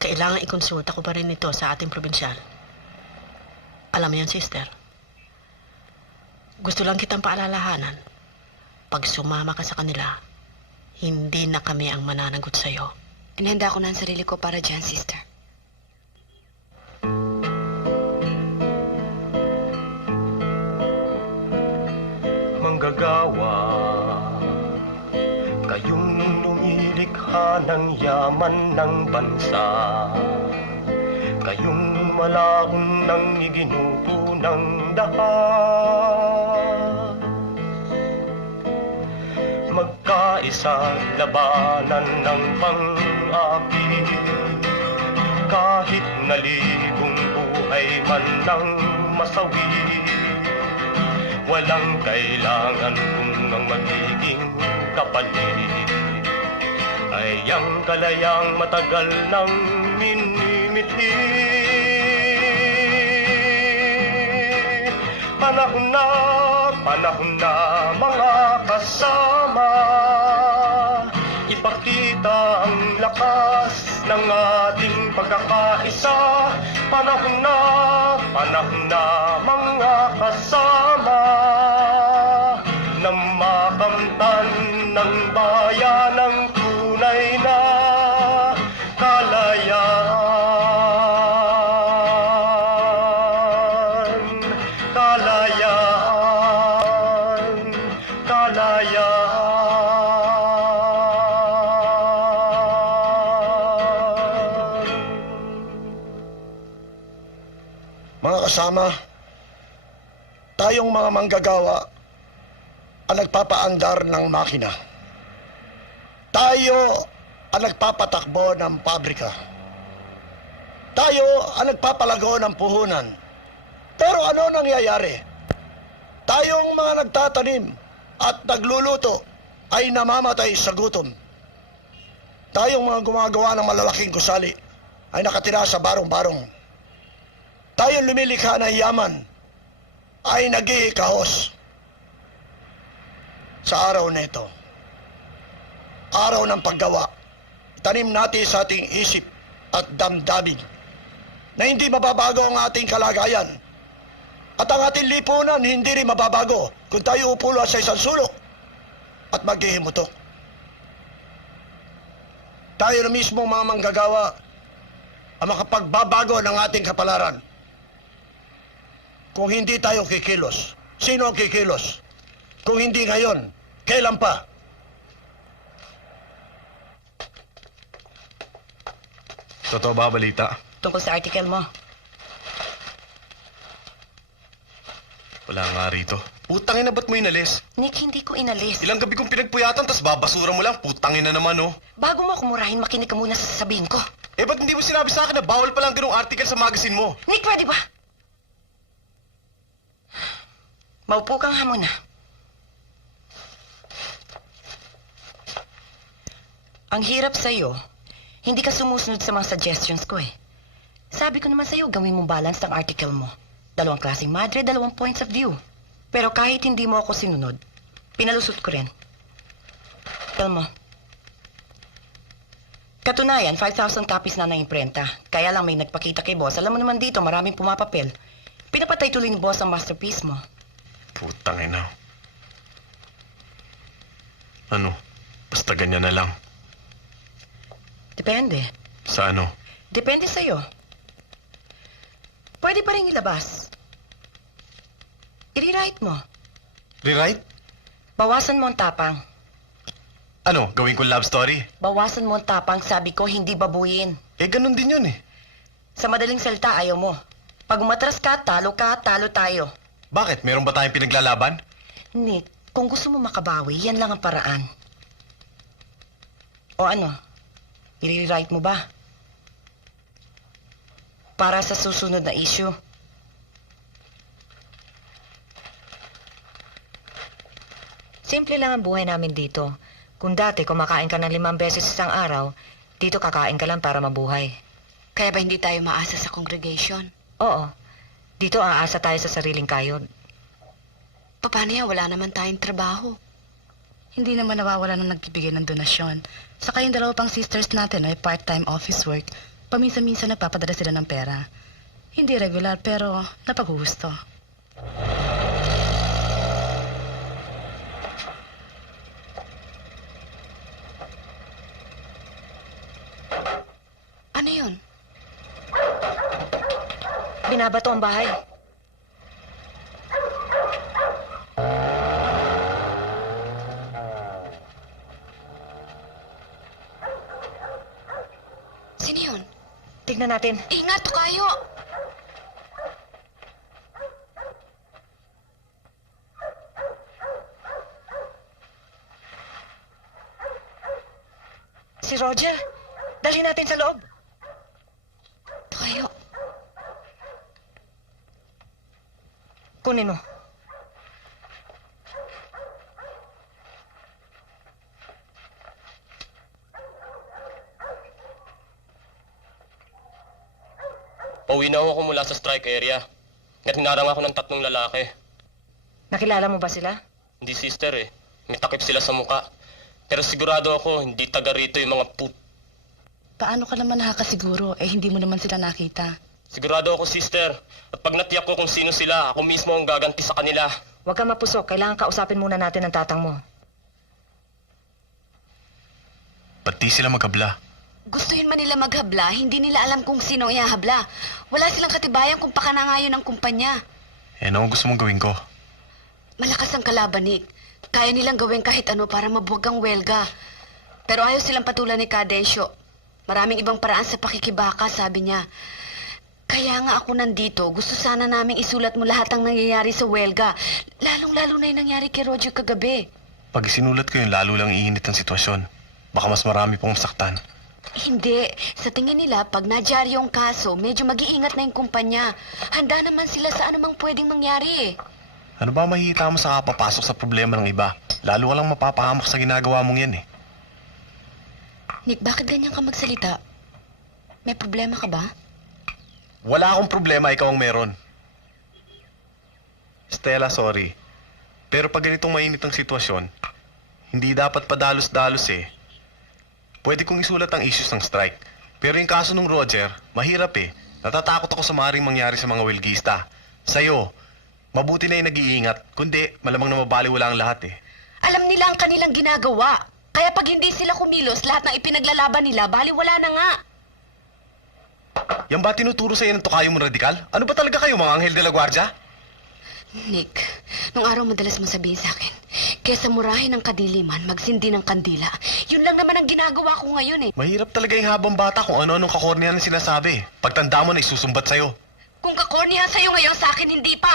kailangan ikonsulta ko pa rin ito sa ating probinsyal. Alam mo yan, sister. Gusto lang kitang paalalahanan. Pag sumama ka sa kanila, hindi na kami ang mananagot sa'yo. Inihanda ko na ang sarili ko para dyan, sister. Manggagawa, kayong lumilikha ng yaman ng bansa. Kayong malaon ng iginupo ng dahat. Magkaisa labanan ng pang-api. Kahit na libong buhay man ng masawi. Walang kailangan kung ang magiging kapalit ay ang kalayang matagal nang minimithi. Panahon na mga kasama, ipakita ang lakas ng ating pagkakaisa. Panahon na mga kasama, na makamtan ng bayan ng tunay na kalayaan. Kalayaan, kalayaan. Mga kasama, tayong mga manggagawa ang nagpapaandar ng makina. Tayo ang nagpapatakbo ng pabrika. Tayo ang nagpapalago ng puhunan. Pero ano nangyayari? Tayong mga nagtatanim at nagluluto ay namamatay sa gutom. Tayong mga gumagawa ng malalaking gusali ay nakatira sa barong-barong. Tayong lumilikha ng yaman ay nagkikahos. Sa araw na ito, araw ng paggawa, itanim natin sa ating isip at damdamin na hindi mababago ang ating kalagayan at ang ating lipunan hindi rin mababago kung tayo upulo sa isang sulok at maghihimutok. Tayo na mismo mga manggagawa ang makapagbabago ng ating kapalaran. Kung hindi tayo kikilos, sino ang kikilos? Kung hindi ngayon, kailan pa? Totoo ba balita? Tungkol sa article mo. Wala nga rito. Putangin na ba't mo inalis? Nick, hindi ko inalis. Ilang gabi kong pinagpuyatan, tas babasura mo lang. Putangin na naman, oh. Bago mo ako murahin, makinig ka muna sa sasabihin ko. Eh, ba't hindi mo sinabi sa akin na bawal palang ganung article sa magazine mo? Nick, pwede ba? Maupo ka nga muna. Ang hirap sa'yo, hindi ka sumusunod sa mga suggestions ko eh. Sabi ko naman sa'yo, gawin mo balance ng article mo. 2 klaseng madre, 2 points of view. Pero kahit hindi mo ako sinunod, pinalusot ko rin. Tell mo. Katunayan, 5,000 copies na naimprenta. Kaya lang may nagpakita kay boss. Alam mo naman dito, maraming pumapapel. Pinapatay tuloy ni boss ang masterpiece mo. Putang ina. Ano? Basta ganyan na lang. Depende. Sa ano? Depende sa'yo. Pwede pa rin ilabas. I-rewrite mo. Rewrite? Bawasan mo ang tapang. Ano? Gawin ko love story? Bawasan mo ang tapang, sabi ko, hindi babuyin. Eh, ganun din yun eh. Sa madaling salita, ayaw mo. Pag umatras ka, talo tayo. Bakit? Meron ba tayong pinaglalaban? Nick, kung gusto mo makabawi, yan lang ang paraan. O ano? I-rewrite mo ba? Para sa susunod na issue. Simple lang ang buhay namin dito. Kung dati kumakain ka ng 5 beses isang araw, dito kakain ka lang para mabuhay. Kaya ba hindi tayo maasa sa congregation? Oo. Dito aasa tayo sa sariling kayod. Paano yan? Wala naman tayong trabaho. Hindi naman nawawala ng nagbibigay ng donasyon. Saka yung 2 pang sisters natin ay part-time office work. Paminsan-minsan nagpapadala sila ng pera. Hindi regular pero napaghuhusto. Ano yun? Binabato ang bahay. Sino yun? Tignan natin. Ingat kayo! Si Roger. Dalhin natin sa loob. Kayo. Kunin mo. Pauwi na ako mula sa strike area. At hinarang ako ng 3 lalaki. Nakilala mo ba sila? Hindi sister eh. May takip sila sa muka. Pero sigurado ako, hindi taga rito yung mga Paano ka naman nakakasiguro? Eh, hindi mo naman sila nakita. Sigurado ako, sister. At pag natiyak ko kung sino sila, ako mismo ang gaganti sa kanila. Huwag kang mapusok. Kailangan kausapin muna natin ang tatang mo. Ba't di sila maghabla? Gustuhin man nila maghabla, hindi nila alam kung sino ang ihahabla. Wala silang katibayan kung pakanangayon ng kumpanya. Eh, ano ang gusto mong gawin ko? Malakas ang kalaban, Nick. Kaya nilang gawin kahit ano para mabuwag ang welga. Pero ayaw silang patulan ni Cadensio. Maraming ibang paraan sa pakikibaka, sabi niya. Kaya nga ako nandito, gusto sana naming isulat mo lahat ng nangyayari sa welga. Lalong-lalo na yung nangyari kay Roger kagabi. Pag isinulat ko yun, lalo lang iinit ang sitwasyon. Baka mas marami pong masaktan. Hindi. Sa tingin nila, pag nadyari yung kaso, medyo mag-iingat na yung kumpanya. Handa naman sila sa anumang pwedeng mangyari eh. Ano ba mahihita mo sa kapapasok sa problema ng iba? Lalo ka lang mapapahamak sa ginagawa mong yan eh. Nick, bakit ganyan ka magsalita? May problema ka ba? Wala akong problema, ikaw ang meron. Stella, sorry. Pero pag ganitong mainit ang sitwasyon, hindi dapat padalos-dalos eh. Pwede kong isulat ang issues ng strike. Pero yung kaso ng Roger, mahirap eh. Natatakot ako sa maaaring mangyari sa mga wilgista. Sa'yo, mabuti na yung nag-iingat. Kundi, malamang na mabaliwala ang lahat eh. Alam nila ang kanilang ginagawa. Kaya pag hindi sila kumilos, lahat ng ipinaglalaban nila, baliwala na nga. Yan ba tinuturo sa'yo ng tukayo mong radikal? Ano ba talaga kayo, mga anghel de la guardia? Nick, nung araw madalas mo sabihin sa akin, kesa murahin ng kadiliman, magsindi ng kandila. Yun lang naman ang ginagawa ko ngayon eh. Mahirap talaga yung habang bata kung ano-anong kakornihan ang sinasabi. Pagtanda mo na isusumbat sa'yo. Kung kakornihan sa'yo ngayon sa akin, hindi pa.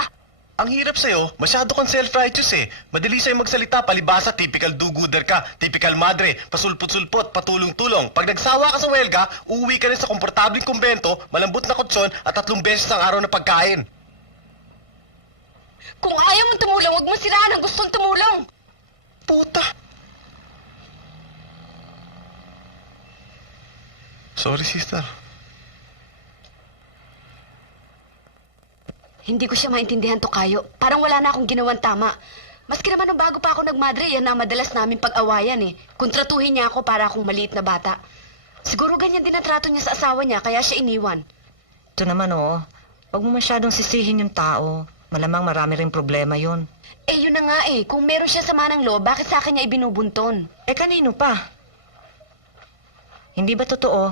Ang hirap sa'yo, masyado kang self-righteous eh. Madali sa'yo magsalita, palibasa, typical do-gooder ka, typical madre, pasulpot-sulpot, patulong-tulong. Pag nagsawa ka sa welga, uuwi ka rin sa komportabling kumbento, malambot na kutsyon at 3 beses ang araw na pagkain. Kung ayaw mong tumulong, huwag mong siraan ang gustong tumulong. Puta! Sorry, sister. Hindi ko siya maintindihan, Tokayo. Parang wala na akong ginawang tama. Maski naman nung bago pa ako nagmadre, yan ang madalas namin pag-awayan eh. Kontratuhin niya ako para akong maliit na bata. Siguro ganyan din ang trato niya sa asawa niya, kaya siya iniwan. Ito naman oh, huwag mo masyadong sisihin yung tao. Malamang marami rin problema yun. Eh, yun na nga eh. Kung meron siya sama ng loob, bakit sa akin niya ibinubunton? Eh, kanino pa? Hindi ba totoo?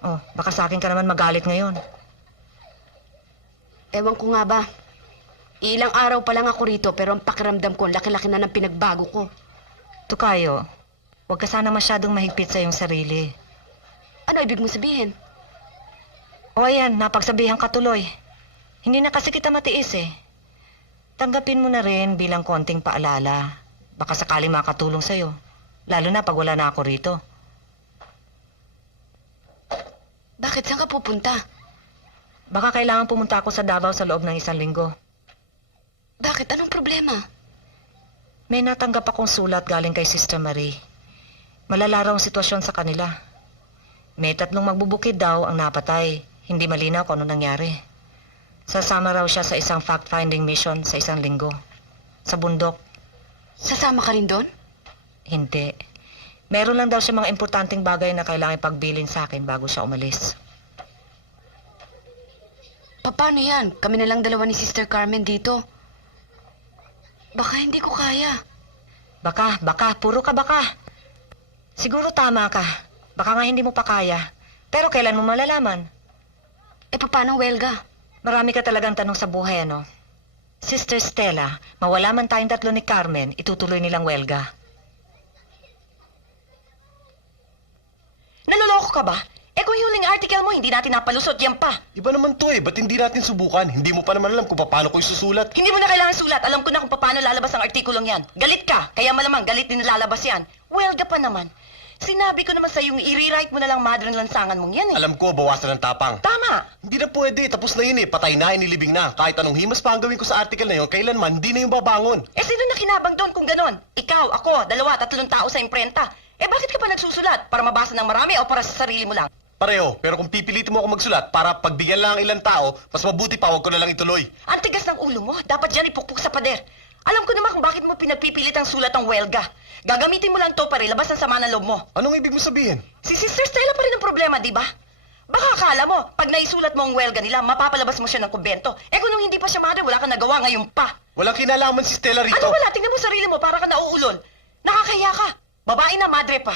Oh, baka sa akin ka naman magalit ngayon. Ewan ko nga ba. Ilang araw pa lang ako rito, pero ang pakiramdam ko, laki-laki na ng pinagbago ko. Tukayo, huwag ka sana masyadong mahigpit sa iyong sarili. Ano ibig mo sabihin? O ayan, napagsabihan ka tuloy. Hindi na kasi kita matiis eh. Tanggapin mo na rin bilang konting paalala. Baka sakali makatulong sa'yo. Lalo na pag wala na ako rito. Bakit saan ka pupunta? Baka kailangan pumunta ako sa Davao sa loob ng 1 linggo. Bakit? Anong problema? May natanggap akong sulat galing kay Sister Marie. Malala raw ang sitwasyon sa kanila. May 3 magbubukid daw ang napatay. Hindi malinaw kung ano nangyari. Sasama raw siya sa isang fact-finding mission sa 1 linggo. Sa bundok. Sasama ka rin doon? Hindi. Meron lang daw siya mga importanteng bagay na kailangan ipagbilin sa akin bago siya umalis. Paano yan? Kami na lang dalawa ni Sister Carmen dito. Baka hindi ko kaya. Baka. Puro ka baka. Siguro tama ka. Baka nga hindi mo pa kaya. Pero kailan mo malalaman? Eh, paano, Welga? Marami ka talagang tanong sa buhay, ano? Sister Stella, mawala man tayong 3 ni Carmen, itutuloy nilang welga. Naloloko ka ba? Eh kung yung huling article mo, hindi natin napalusot yan pa. Iba naman to eh, ba't hindi natin subukan? Hindi mo pa naman alam kung paano ko isusulat. Hindi mo na kailangan sulat. Alam ko na kung paano lalabas ang artikulong yan. Galit ka, kaya malamang galit din lalabas yan. Welga pa naman. Sinabi ko naman sa'yo, i-rewrite mo na lang Madre ng Lansangan mong yan eh. Alam ko, bawasan ng tapang. Tama. Hindi na pwede, tapos na yun eh. Patay na, inilibing na. Kahit anong himas pa ang gawin ko sa article na yun, kailanman, hindi na yung babangon. Eh sino na kinabang doon kung ganon? Ikaw, ako, 2, 3 tao sa imprenta. Eh bakit ka pa nagsusulat? Para mabasa ng marami o para sa sarili mo lang? Pareho, pero kung pipilitin mo ako magsulat para pagbigyan lang ang ilang tao, mas mabuti pa, huwag ko na lang ituloy. Ang tigas ng ulo mo, dapat dyan ipukpuk sa pader. Alam ko naman kung bakit mo pinagpipilit ang sulat ang welga. Gagamitin mo lang to para ilabas ang sama ng loob mo. Anong ibig mo sabihin? Si Sister Stella pa rin ang problema, di ba? Baka akala mo, pag naisulat mo ang welga nila, mapapalabas mo siya ng kumbento. Eh kung nung hindi pa siya madre, wala kang nagawa ngayon pa. Walang kinalaman si Stella rito. Ano wala? Tingnan mo sarili mo, para ka nauulol. Nakakahiya ka. Babae na, madre pa.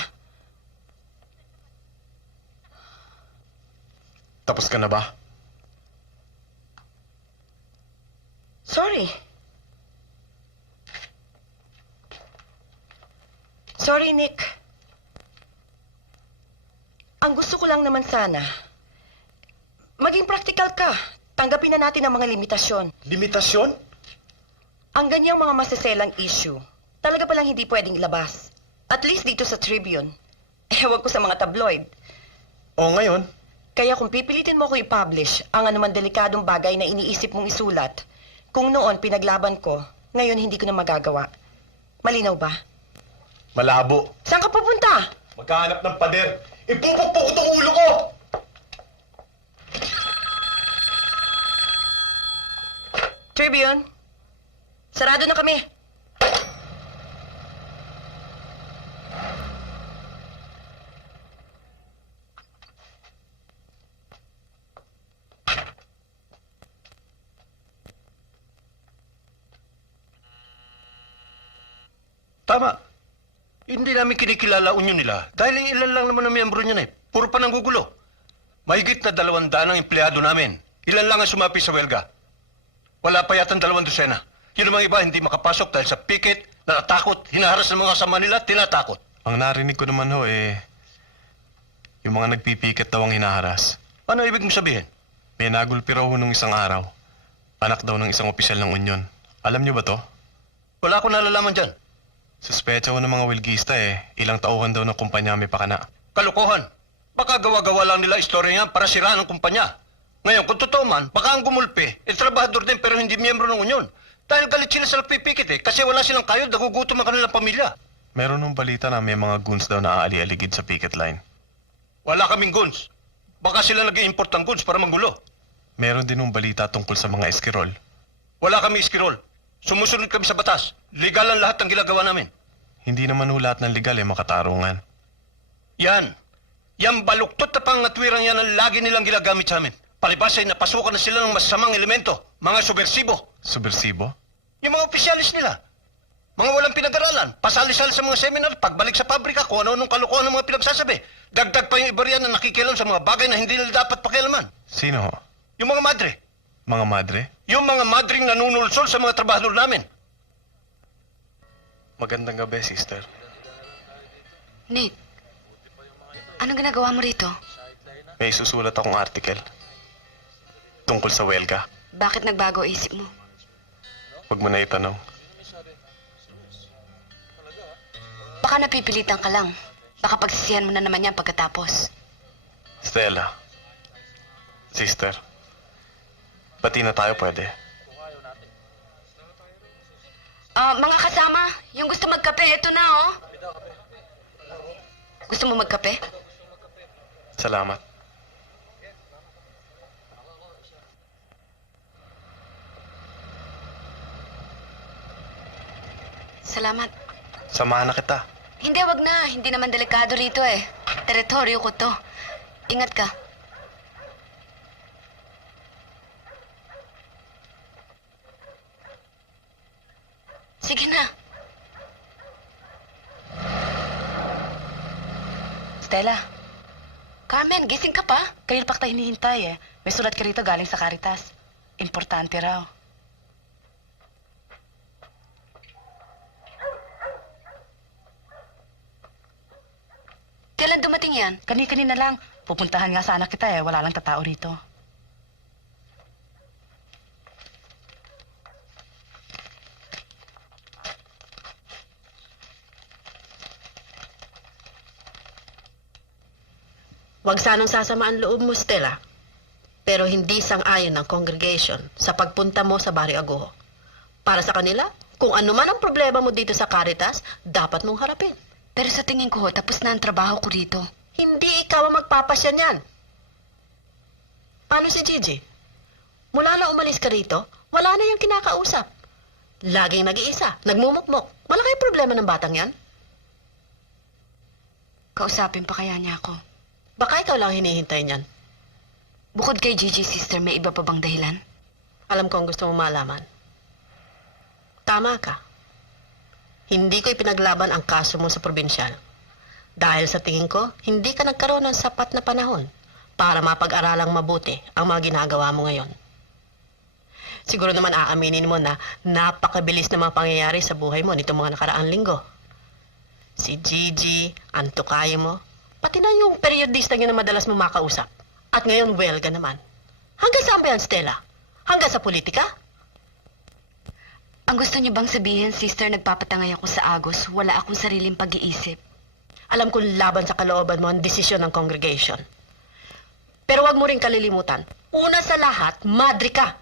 Tapos ka na ba? Sorry. Sorry, Nick. Ang gusto ko lang naman sana, maging practical ka. Tanggapin na natin ang mga limitasyon. Limitasyon? Ang ganyang mga masaselang issue, talaga palang hindi pwedeng ilabas. At least dito sa Tribune. Ewan ko sa mga tabloid. O ngayon? Kaya kung pipilitin mo ko i-publish ang anuman delikadong bagay na iniisip mong isulat, kung noon pinaglaban ko, ngayon hindi ko na magagawa. Malinaw ba? Malabo. Saan ka pupunta? Maghahanap ng pader. Ipupukpok ko tong ulo ko! Tribune, sarado na kami. Tama. Hindi namin kinikilala unyo nila dahil ilan lang naman ang miyembro niyan eh. Puro pa nanggugulo. Mahigit na 200 ang empleyado namin. Ilan lang ang sumapi sa welga. Wala pa yatang 200. Yun ang mga iba hindi makapasok dahil sa picket, natatakot, hinaharas ng mga kasama nila, tinatakot. Ang narinig ko naman ho yung mga nagpipiket daw ang hinaharas. Ano ibig mong sabihin? May nagulpi raw ho nung isang araw. Anak daw ng isang opisyal ng Union. Alam niyo ba to? Wala akong nalalaman dyan. Suspecha ko ng mga wilgista ilang tauhan daw ng kumpanya may pakana. Kalokohan. Baka gawa-gawa lang nila istorya yan para siraan ang kumpanya. Ngayon, kung totoo man, baka ang gumulpi, trabahador din pero hindi miyembro ng Union. Dahil galit sila sa nagpipikit kasi wala silang kayod, nagugutom ang kanilang pamilya. Meron nung balita na may mga goons daw na aali-aligid sa picket line. Wala kaming guns. Baka sila nag-i-import ng guns para magulo. Meron din nung balita tungkol sa mga eskirol. Wala kami iskirol. Sumusunod kami sa batas. Legal ang lahat ng ginagawa namin. Hindi naman ho lahat ng legal makatarungan. Yan. Yan baluktot na pangatwirang yan ang lagi nilang ginagamit sa amin. Palibas ay napasukan na sila ng masamang elemento. Mga subversibo. Subversibo? Yung mga opisyalis nila. Mga walang pinag-aralan. Pasali-sali sa mga seminar. Pagbalik sa pabrika, kung ano-anong kalokohan ng mga pinagsasabi. Dagdag pa yung iba riyan na nakikialam sa mga bagay na hindi nila dapat pakialaman. Sino ho? Yung mga madre. Mga madre? Yung mga madring nanunulsol sa mga trabahador namin. Magandang gabi, sister. Nick, anong ginagawa mo rito? May susulat akong article. Tungkol sa welga. Bakit nagbago isip mo? Huwag mo na itanong. Baka napipilitan ka lang. Baka pagsisihan mo na naman yan pagkatapos. Stella. Sister. Pati na tayo pwede. Mga kasama, yung gusto magkape, eto na oh. Gusto mo magkape? Salamat. Salamat. Samahan na kita. Hindi, wag na. Hindi naman delikado rito eh. Teritoryo ko to. Ingat ka. Sige na. Stella, Carmen, gising ka pa? kayo pa kita hinihintay May sulat ka rito galing sa Caritas. Importante raw. Kailan dumating yan? Kani-kanina lang. Pupuntahan nga sana kita Wala lang tatao rito. Huwag sanang sasama ang loob mo, Stella. Pero hindi sang-ayon ng congregation sa pagpunta mo sa Barrio Agujo. Para sa kanila, kung ano man ang problema mo dito sa Caritas, dapat mong harapin. Pero sa tingin ko, tapos na ang trabaho ko rito. Hindi ikaw ang magpapasya niyan. Paano si Gigi? Mula na umalis ka rito, wala na yung kinakausap. Laging nag-iisa, nagmumukmok. Malaki ang problema ng batang yan. Kausapin pa kaya niya ako. Baka ikaw lang hinihintay niyan. Bukod kay Gigi, sister, may iba pa bang dahilan? Alam ko ang gusto mong malaman. Tama ka. Hindi ko ipinaglaban ang kaso mo sa probinsyal. Dahil sa tingin ko, hindi ka nagkaroon ng sapat na panahon para mapag-aralang mabuti ang mga ginagawa mo ngayon. Siguro naman aaminin mo na napakabilis na mga pangyayari sa buhay mo nitong mga nakaraang linggo. Si Gigi, ang tukayo mo, pati na yung periodista niya na madalas mo makausap. At ngayon, welga naman. Hanggang saan ba yan, Stella? Hanggang sa politika? Ang gusto niyo bang sabihin, sister, nagpapatangay ako sa Agos, wala akong sariling pag-iisip? Alam kong laban sa kalooban mo ang desisyon ng congregation. Pero wag mo rin kalilimutan, una sa lahat, madre ka.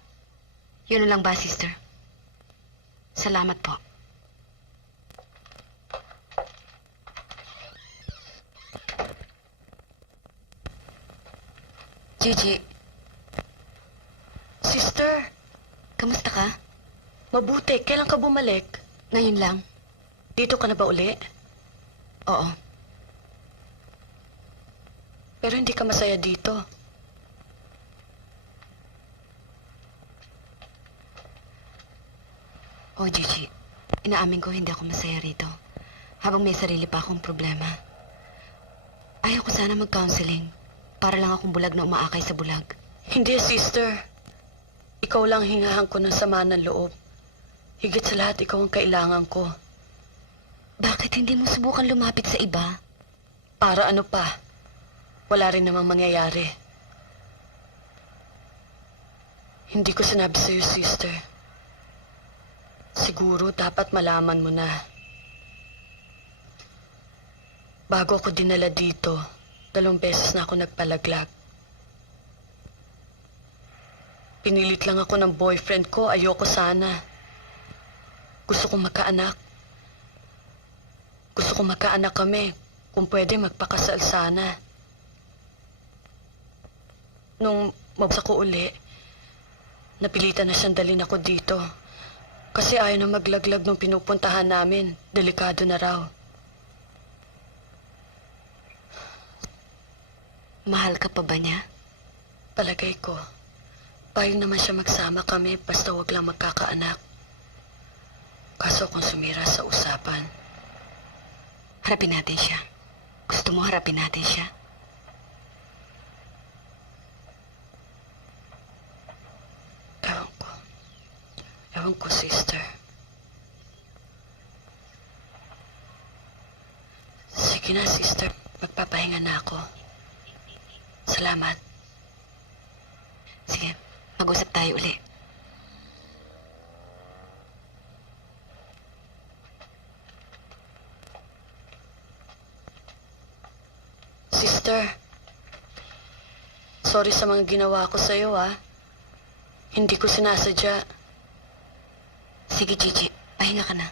Yun na lang ba, sister? Salamat po. Gigi, Sister, kamusta ka? mabuti. Kailan ka bumalik? Ngayon lang. Dito ka na ba uli? Oo. Pero hindi ka masaya dito. Oh, Gigi, inaamin ko hindi ako masaya rito. Habang may sarili pa akong problema. Ayaw ko sana mag-counseling. Para lang akong bulag na umaakay sa bulag. Hindi, sister. Ikaw lang hingahan ko ng sama ng loob. Higit sa lahat, ikaw ang kailangan ko. Bakit hindi mo subukan lumapit sa iba? Para ano pa? Wala rin namang mangyayari. Hindi ko sinabi sa'yo, sister. Siguro dapat malaman mo na. Bago ako dinala dito, 2 beses na ako nagpalaglag. Pinilit lang ako ng boyfriend ko, ayoko sana. Gusto kong magkaanak. Gusto kong magkaanak kami. Kung pwede, magpakasal sana. Nung mabasa ko uli, napilitan na siyang dalhin ako dito. Kasi ayaw na maglaglag nung pinupuntahan namin. Delikado na raw. Mahal ka pa ba niya? Palagay ko, payag naman siya magsama kami basta wag lang magkakaanak. Kaso kung sumira sa usapan. Harapin natin siya. Gusto mo harapin natin siya? Ewan ko, sister. Sige na, sister. Magpapahinga na ako. Salamat. Sige, mag-usap tayo uli. Sister, sorry sa mga ginawa ko sa'yo, ah. Hindi ko sinasadya. Sige, Gigi. Pahinga ka na.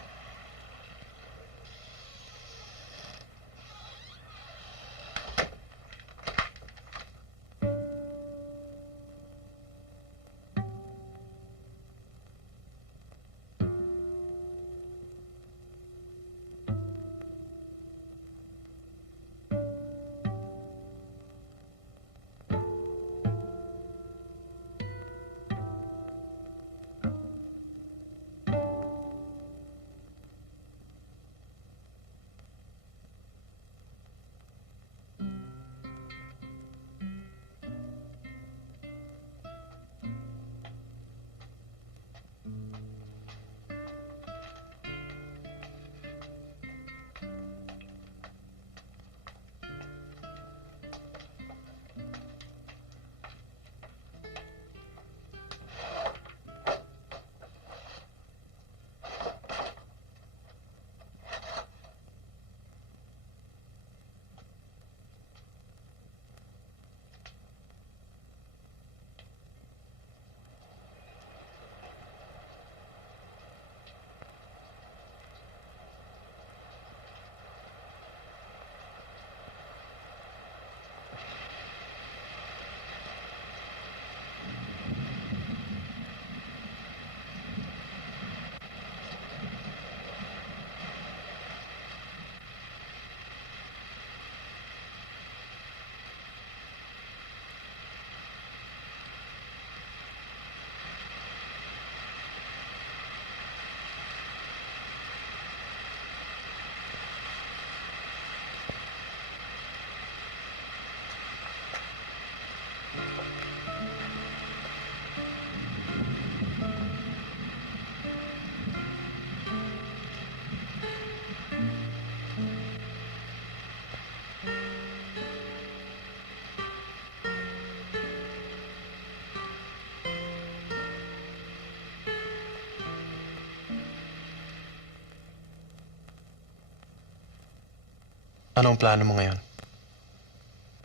Anong plano mo ngayon?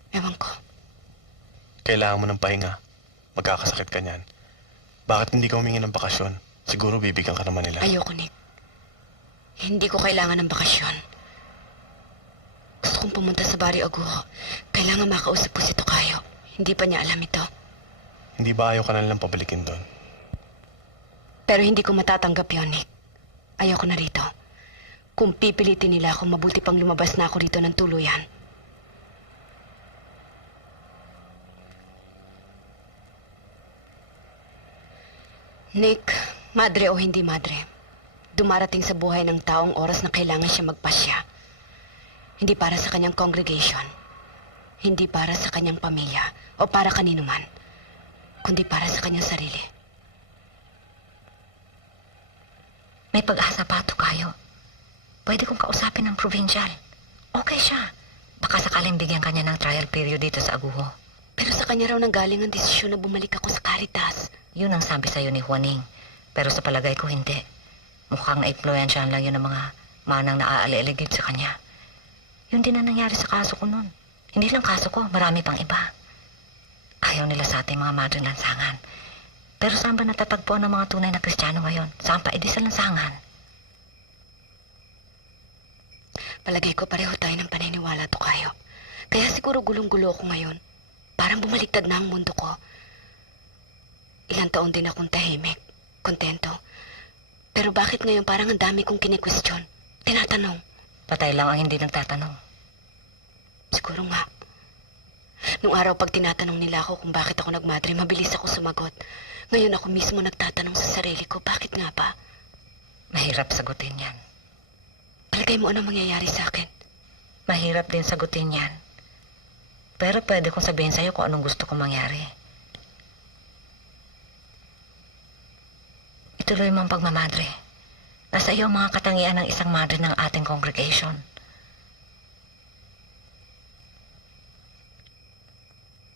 Ewan ko. Kailangan mo ng pahinga. Magkakasakit ka niyan. Bakit hindi ka humingi ng bakasyon? Siguro bibigyan ka naman nila. Ayoko, Nick. Hindi ko kailangan ng bakasyon. Gusto kong pumunta sa Barrio Agujo. Kailangan makausap ko si Tokayo. Hindi pa niya alam ito. Hindi ba ayaw ka na nilang pabalikin doon? Pero hindi ko matatanggap yun, Nick. Ayoko na rito. Kung pipilitin nila ako, mabuti pang lumabas na ako rito ng tuluyan. Nick, madre o hindi madre, dumarating sa buhay ng taong oras na kailangan siya magpasya. Hindi para sa kanyang congregation, hindi para sa kanyang pamilya o para kanino man, kundi para sa kanyang sarili. May pag-asa pa, Tokayo. Pwede kong kausapin ng provincial. Okay siya. Baka sakaling bigyan kanya ng trial period dito sa Agujo. Pero sa kanya raw nanggaling ang desisyon na bumalik ako sa Caritas. Yun ang sabi sa'yo ni Juaning. Pero sa palagay ko hindi. Mukhang na-influensyahan lang yun ng mga manang naaalilagid sa kanya. Yun din ang nangyari sa kaso ko nun. Hindi lang kaso ko, marami pang iba. Ayaw nila sa ating mga madre lansangan. Pero saan ba natatagpuan ng mga tunay na Kristiyano ngayon? Saan pa sa lansangan? Palagay ko pareho tayo ng paniniwala, Tokayo. Kaya siguro gulong-gulo ako ngayon. Parang bumaliktad na ang mundo ko. Ilang taon din akong tahimik, kontento. Pero bakit ngayon parang ang dami kong kinikwestiyon? Tinatanong. Patay lang ang hindi nagtatanong. Siguro nga. Nung araw pag tinatanong nila ako kung bakit ako nagmadre, mabilis ako sumagot. Ngayon ako mismo nagtatanong sa sarili ko, bakit nga ba? Mahirap sagutin yan. Palagay mo anong mangyayari sa akin? Mahirap din sagutin yan. Pero pwede kong sabihin sa'yo kung anong gusto kong mangyari. Ituloy mo ang pagmamadre. Nasa iyo ang mga katangian ng isang madre ng ating congregation.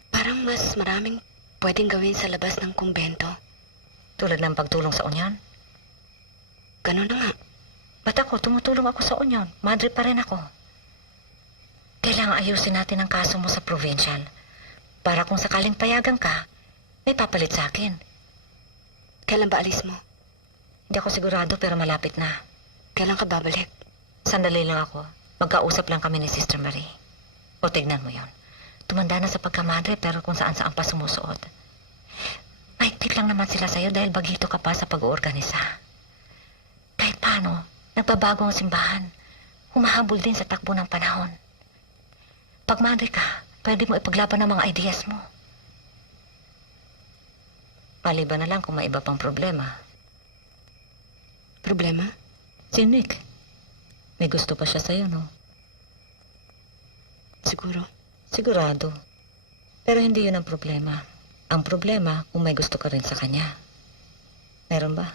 Parang mas maraming pwedeng gawin sa labas ng kumbento. Tulad ng pagtulong sa unyon. Ganun na nga. Ba't ako? Tumutulong ako sa unyon. Madre pa rin ako. Kailangan ayusin natin ang kaso mo sa provincial. Para kung sakaling payagan ka, may papalit sa akin. Kailan ba alis mo? Hindi ako sigurado pero malapit na. Kailan ka babalik? Sandali lang ako. Magkausap lang kami ni Sister Marie. O tignan mo yon. Tumanda na sa pagkamadre pero kung saan-saan pa sumusuot. Mahigpit lang naman sila sa'yo dahil bagito ka pa sa pag-uorganisa. Kahit paano, nagbabago ang simbahan. Humahabol din sa takbo ng panahon. Pag madre ka, pwede mo ipaglaban ang mga ideas mo. Maliban na lang kung may iba pang problema. Problema? Si Nick. May gusto pa siya sa'yo, no? Siguro. Sigurado. Pero hindi yun ang problema. Ang problema kung may gusto ka rin sa kanya. Meron ba?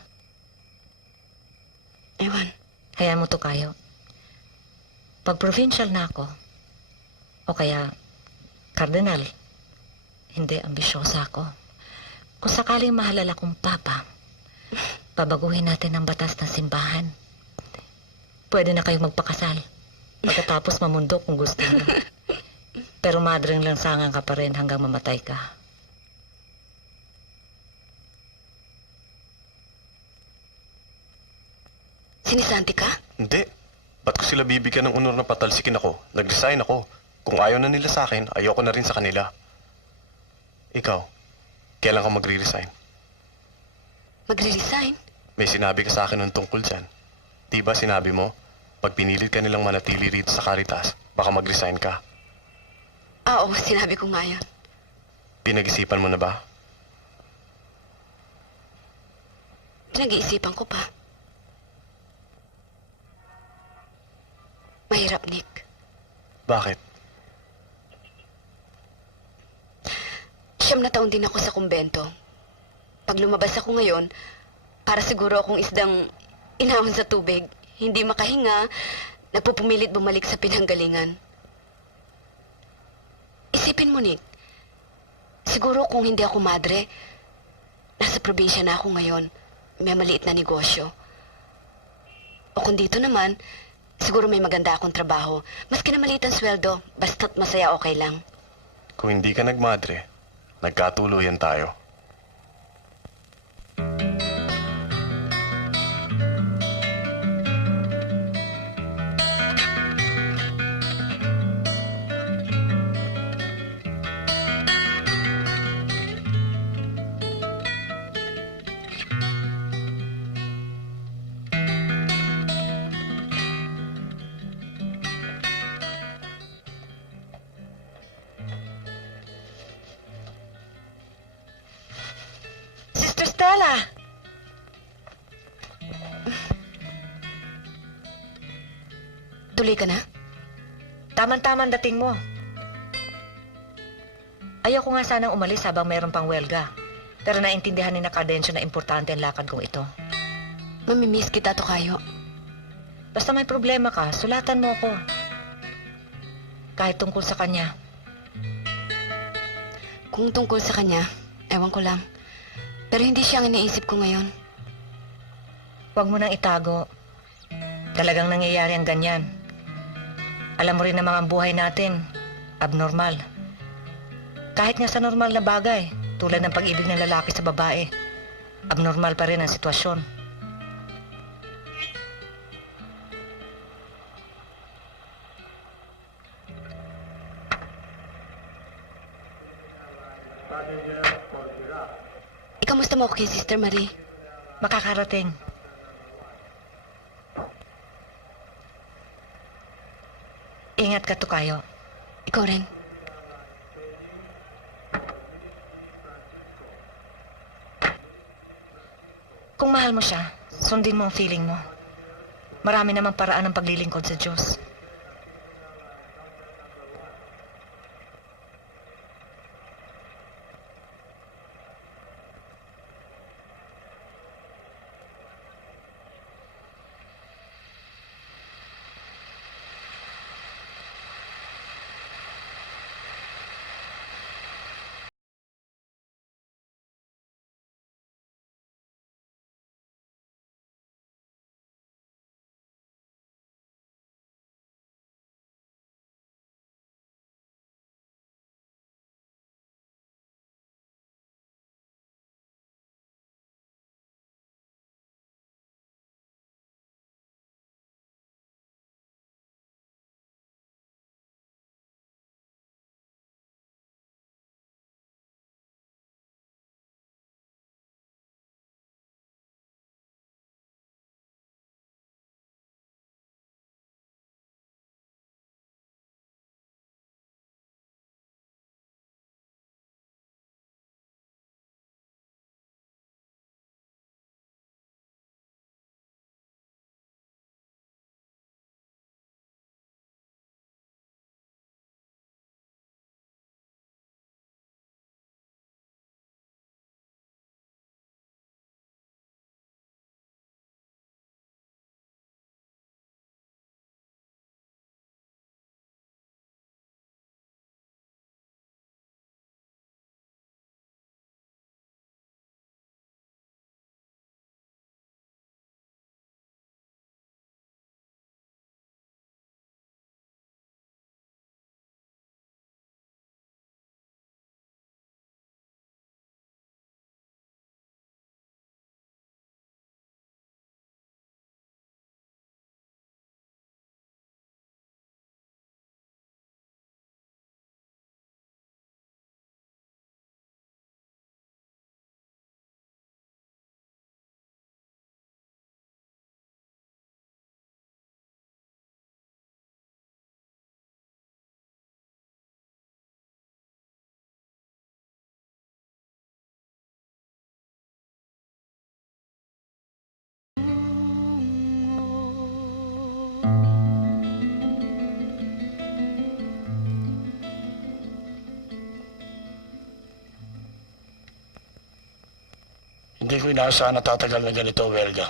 Ewan. Hayaan mo to kayo. Pag provincial na ako, o kaya cardinal, hindi ambisyosa ako. Kung sakaling mahalala kong papa, babaguhin natin ang batas ng simbahan. Pwede na kayong magpakasal. Pagkatapos mamundo kung gusto mo. Pero madreng lansangan ka pa rin hanggang mamatay ka. Sinisanti ka? Hindi. Ba't ko sila bibigyan ng honor na patalsikin ako? Nag-resign ako. Kung ayaw na nila sa akin, ayoko na rin sa kanila. Ikaw, kailan ka magre-resign? Magre-resign? May sinabi ka sa akin ng tungkol dyan. Di ba sinabi mo, pag pinilit ka nilang manatili rito sa Caritas, baka mag-resign ka? Oo, sinabi ko nga yun. Pinag-isipan mo na ba? Pinag-iisipan ko pa. Mahirap, Nick. Bakit? 9 na taon din ako sa kumbento. Pag lumabas ako ngayon, para siguro akong isdang inahon sa tubig, hindi makahinga, nagpupumilit bumalik sa pinanggalingan. Isipin mo, Nick, siguro kung hindi ako madre, nasa probinsya na ako ngayon, may maliit na negosyo. O kung dito naman, siguro may maganda akong trabaho, maski na maliit ang sweldo, basta't masaya okay lang. Kung hindi ka nagmadre, nagkatuluyan tayo. Sister Stella! Tuloy ka na? Taman-taman dating mo. Ayoko nga sanang umalis habang mayroon pang welga. Pero naintindihan ni na Cardencio na importante ang lakad kong ito. Mamimiss kita, Tokayo. Basta may problema ka, sulatan mo ako. Kahit tungkol sa kanya. Kung tungkol sa kanya, ewan ko lang. Pero hindi siya ang iniisip ko ngayon. Huwag mo nang itago. Talagang nangyayari ang ganyan. Alam mo rin naman ang buhay natin, abnormal. Kahit nga sa normal na bagay, tulad ng pag-ibig ng lalaki sa babae, abnormal pa rin ang sitwasyon. Ikamusta mo ako kay Sister Marie? Makakarating. Ingat ka, Tukayo. Ikaw rin. Kung mahal mo siya, sundin mo ang feeling mo. Marami namang paraan ng paglilingkod sa Diyos. Hindi ko inaasahan na tatagal na ganito, Welga.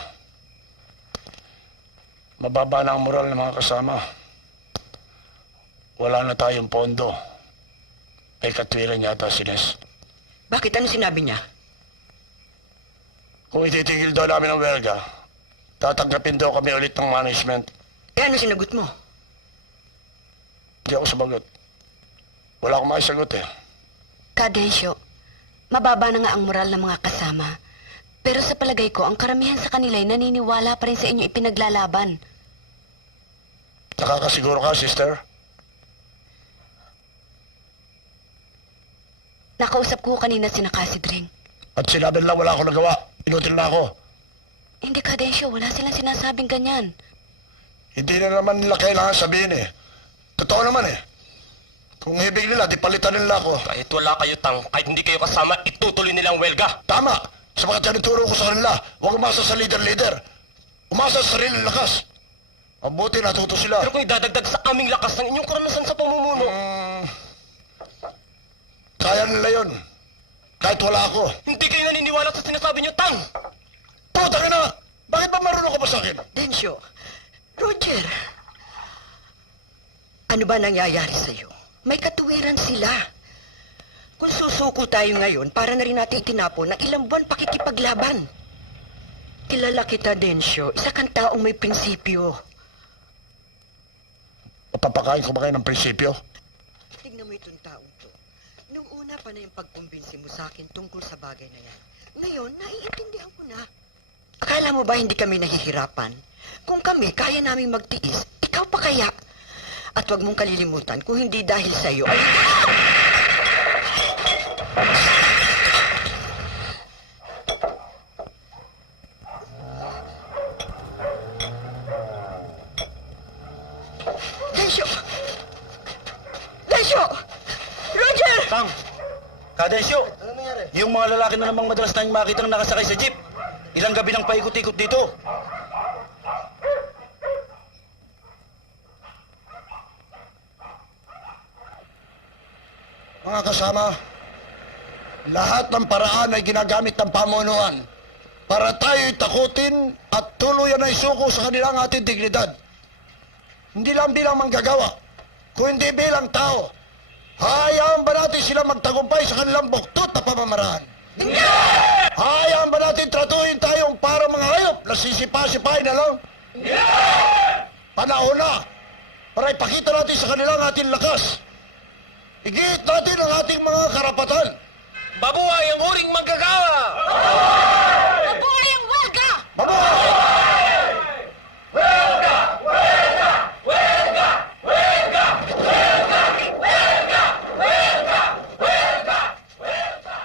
Mababa na ang moral ng mga kasama. Wala na tayong pondo. May katwiran yata si Nes. Bakit? Ano sinabi niya? Kung ititigil daw namin ang Welga, tatanggapin daw kami ulit ng management. Eh, ano sinagot mo? Hindi ako sumagot. Wala akong maisagot eh. Kadensyo, mababa na nga ang moral ng mga kasama. Pero sa palagay ko, ang karamihan sa kanila ay naniniwala pa rin sa inyo ipinaglalaban. Nakakasiguro ka, sister? Nakausap ko kanina si Nakasidring. At sinabi nila wala akong nagawa. Inutil na ako. Hindi, Kadensyo, wala silang sinasabing ganyan. Hindi na naman nila kailangan sabihin eh. Totoo naman eh. Kung ibig nila, di palitan nila ako. Kahit wala kayo, Tang, kahit hindi kayo kasama, itutuloy nilang welga. Tama! Sapagat yan ituro ko sa kanila, huwag umasa sa leader-leader. Umasa sa sariling lakas. Mabuti natuto sila. Pero kung idadagdag sa aming lakas ng inyong karanasan sa pamumuno, Kaya nila yun. Kahit wala ako. hindi kayo naniniwala sa sinasabi niyo, Tang! Puta ka na! Bakit ba marunong ka ba sa akin? Densyo, Roger, ano ba nangyayari sa'yo? May katuwiran sila. Kung susuko tayo ngayon, para na rin natin itinapon ng ilang buwan pakikipaglaban. Kilala kita, Densyo. Isa kang taong may prinsipyo. Papapakain ko ba kayo ng prinsipyo? Tignan mo itong taong to. Nung una pa na yung pagkumbinsi mo sa akin tungkol sa bagay na yan. Ngayon, naiintindihan ko na. Akala mo ba hindi kami nahihirapan? Kung kami kaya naming magtiis, ikaw pa kaya? At huwag mong kalilimutan, kung hindi dahil sa'yo, ay... Densyo! Densyo! Roger! Tang! Kadensyo! Yung mga lalaki na namang madalas tayong makita na nakasakay sa jeep. Ilang gabi nang paikot-ikot dito. Mga kasama, lahat ng paraan ay ginagamit ng pamunuan para tayo'y takutin at tuluyan na isuko sa kanilang ating dignidad. Hindi lang bilang manggagawa, kundi bilang tao. Hayaan ba natin sila magtagumpay sa kanilang buktot na pamamaraan? Hindi! Hayaan ba natin tratuhin tayong para mga hayop na sisipa-sipahin na lang? Hindi! Panahon na para ipakita natin sa kanilang ating lakas. Igit natin ang ating mga karapatan. Mabuhay ang uring manggagawa! Mabuhay ang welga! Mabuhay! Welga! Welga! Welga! Welga! Welga! Welga! Welga! Welga! Welga!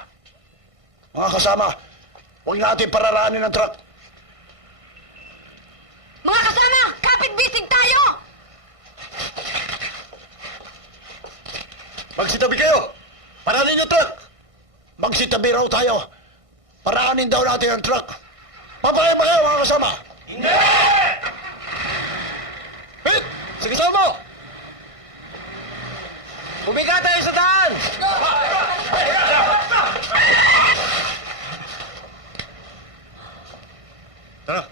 Mga kasama, huwag natin pararaanin ang truck. Mga kasama, kapit-bisig tayo! Magsitabi kayo! Paraanin yung truck! Magsitabi raw tayo. Paraanin daw natin ang truck. Papayag ba kayo, mga kasama? Hindi! Pit! Sige sa mo! Bumiga tayo sa daan! Tara!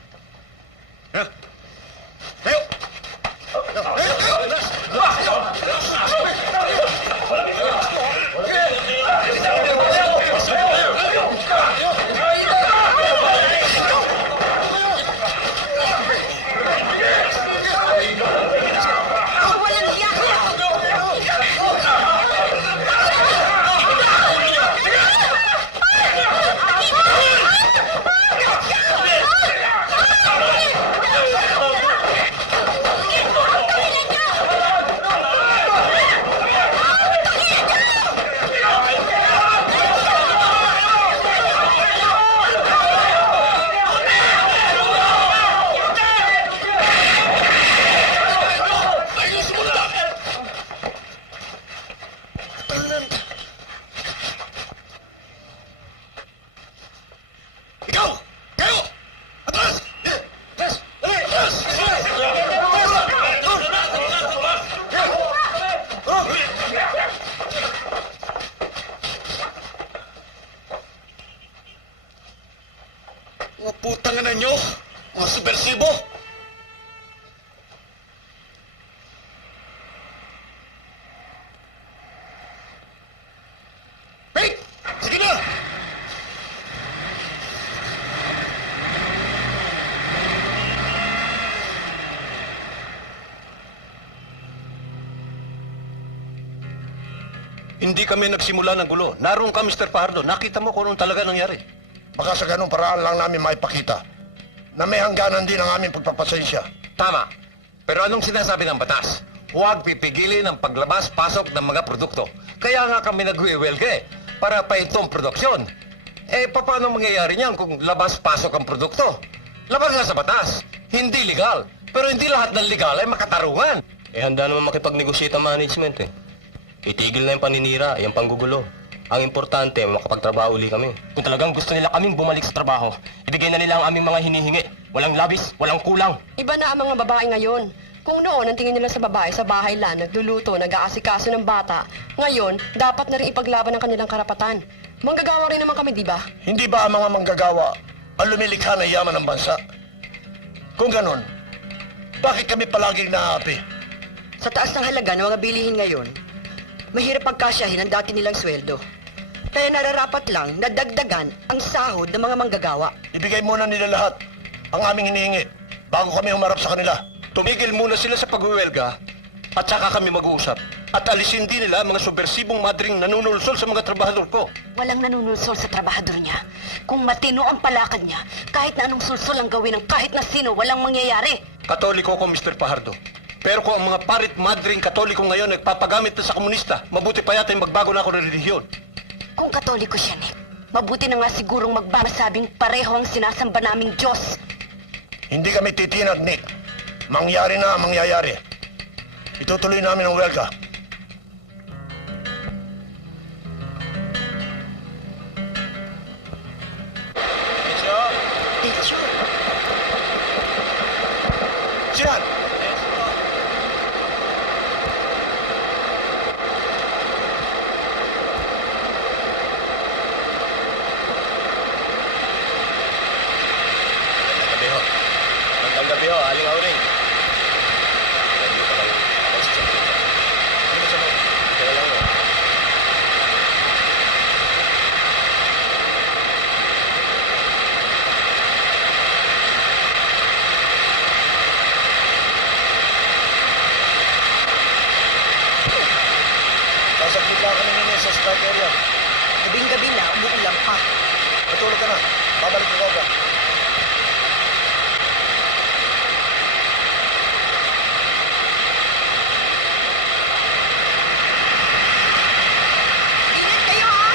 Tara! Kayo! Walang hiya kayo! Ikaw! Kayo! Atras! Atras! Atras! Mga putang ina nyo! Mga subversibo! Wait! Sige na! Hindi kami nagsimula ng gulo. Naroon ka, Mr. Pardo. Nakita mo kung anong talaga nangyari. Baka sa ganung paraan lang namin maipakita na may hangganan din ang aming pagpapasensya. Tama. Pero anong sinasabi ng batas? Huwag pipigilin ang paglabas-pasok ng mga produkto. Kaya nga kami nag-welga para paitong produksyon. Paano mangyayari niyan kung labas-pasok ang produkto? Labas nga sa batas. Hindi legal. Pero hindi lahat ng legal ay makatarungan. Handa naman makipag-negosyate ang management Itigil na yung paninira, yung panggugulo. Ang importante, makapagtrabaho uli kami. Kung talagang gusto nila kaming bumalik sa trabaho, ibigay na nila ang aming mga hinihingi. Walang labis, walang kulang. Iba na ang mga babae ngayon. Kung noon, ang tingin nila sa babae sa bahay lang, nagluluto, nag-aasikaso ng bata. Ngayon, dapat na rin ipaglaban ang kanilang karapatan. Manggagawa rin naman kami, di ba? Hindi ba ang mga manggagawa ang lumilikha ng yaman ng bansa? Kung ganon, bakit kami palaging naaapi? Sa taas ng halaga ng mga bilihin ngayon, mahirap pagkasyahin ang dati nilang sweldo. Kaya nararapat lang na dagdagan ang sahod ng mga manggagawa. Ibigay muna nila lahat ang aming hinihingi bago kami humarap sa kanila. Tumigil muna sila sa pagwiwelga at saka kami mag-uusap. At alisin din nila ang mga subversibong madring nanunulsol sa mga trabahador ko. Walang nanunulsol sa trabahador niya. Kung matino ang palakad niya, kahit na anong sulsol ang gawin ng kahit na sino, walang mangyayari. Katoliko ko, Mr. Pajardo. Pero kung ang mga parit madring katoliko ngayon nagpapagamit na sa komunista, mabuti pa yata yung magbago na ako ng relihiyon. Kung katoliko siya, Nick, mabuti na nga sigurong magbanasabing pareho ang sinasamba naming Diyos. Hindi kami titinag, Nick. Mangyari na ang mangyayari. Itutuloy namin ang welga. Sinan! Magandang gabi ho, Aling Auring. Kaya lang ho. Sasaglit lang kami nila sa strike area. Gabing-gabi na, umuulang pa. Matulog ka na. Babalik ko agad. Ingat kayo, ha?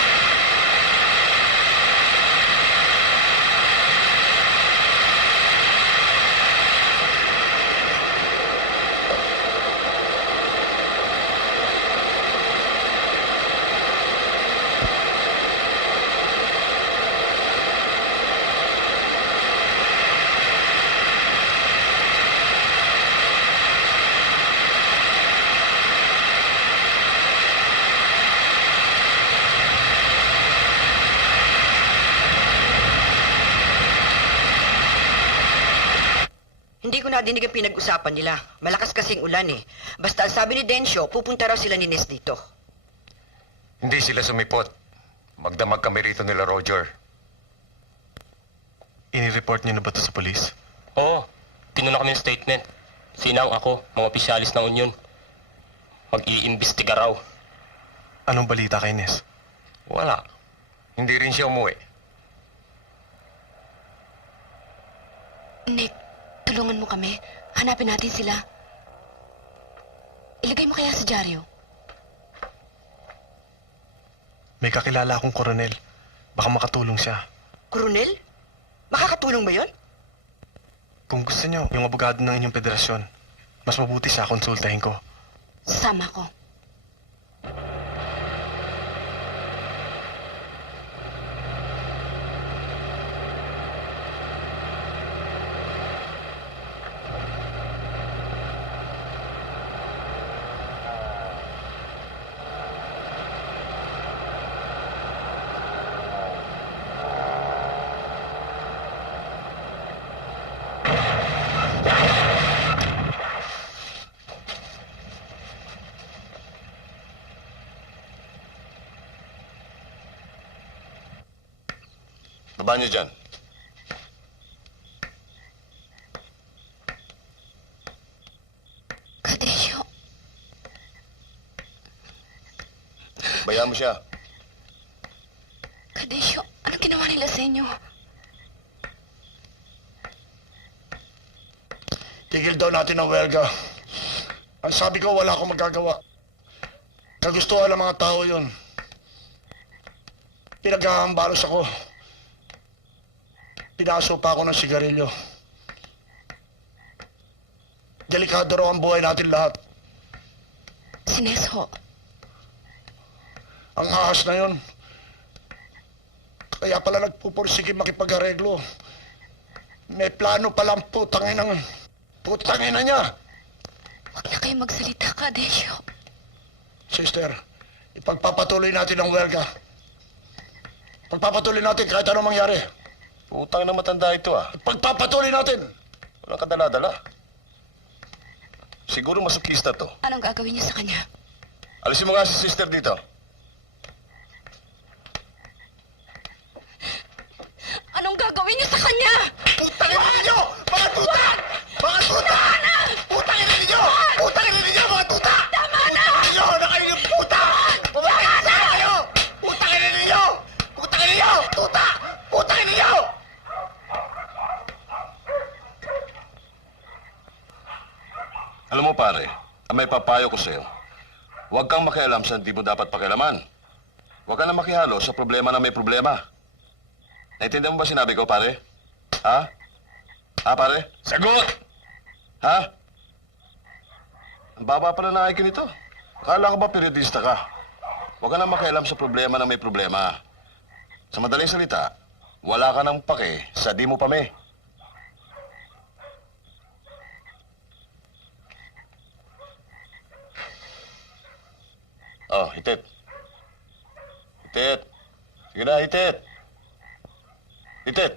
Hindi ko nadinig ang pinag-usapan nila. Malakas kasing ulan eh. Basta ang sabi ni Densyo, pupunta raw sila ni Nes dito. Hindi sila sumipot. Magdamag kami rito nila, Roger. Inireport niyo na ba ito sa polis? Oo, tinuna kami ng statement. Sinang ako, mga opisyalis ng Union. Mag-iimbestiga raw. Anong balita kay Nes? Wala. Hindi rin siya umuwi. Nick, tulungan mo kami. Hanapin natin sila. Ilagay mo kaya sa dyaryo. May kakilala akong koronel. Baka makatulong siya. Koronel? Makakatulong ba yon? Kung gusto niyo, yung abogado ng inyong federasyon, mas mabuti siya konsultahin ko. Sasama ko. Baba niyo dyan. Kadesyo, Bayaan mo siya. Kadesyo, anong ginawa nila sa inyo? Tigil daw natin ang welga. Ang sabi ko, wala akong magagawa. Kagustuhan ng mga tao yun. Pinaghahambalos ako. Pinaso pa ako ng sigarilyo. Delikado raw ang buhay natin lahat. Si Nes ho. Ang ahas na yun. Kaya pala nagpupursige makipag-areglo. May plano palang putangin na niya. Huwag na kayo magsalita, Kadesyo. Sister, ipagpapatuloy natin ang welga. Pagpapatuloy natin kahit anong mangyari. Utang na matanda ito ah. Pagpapatuloy natin. Walang kadala-dala. Siguro masukista to. Anong gagawin niyo sa kanya? Alisin mo nga si sister dito. Alam mo pare, ang may papayo ko sa'yo. Huwag kang makialam sa hindi mo dapat pakialaman. Huwag ka na makihalo sa problema na may problema. Naintindihan mo ba sinabi ko, pare? Ha? Ha, pare? Sagot! Ha? Ang baba pala na IQ nito. Akala ko ba periodista ka? Huwag ka na makialam sa problema na may problema. Sa madaling salita, wala ka nang pake sa di mo pame. Oh, hitit. Hitit. Sige na, hitit. Hitit.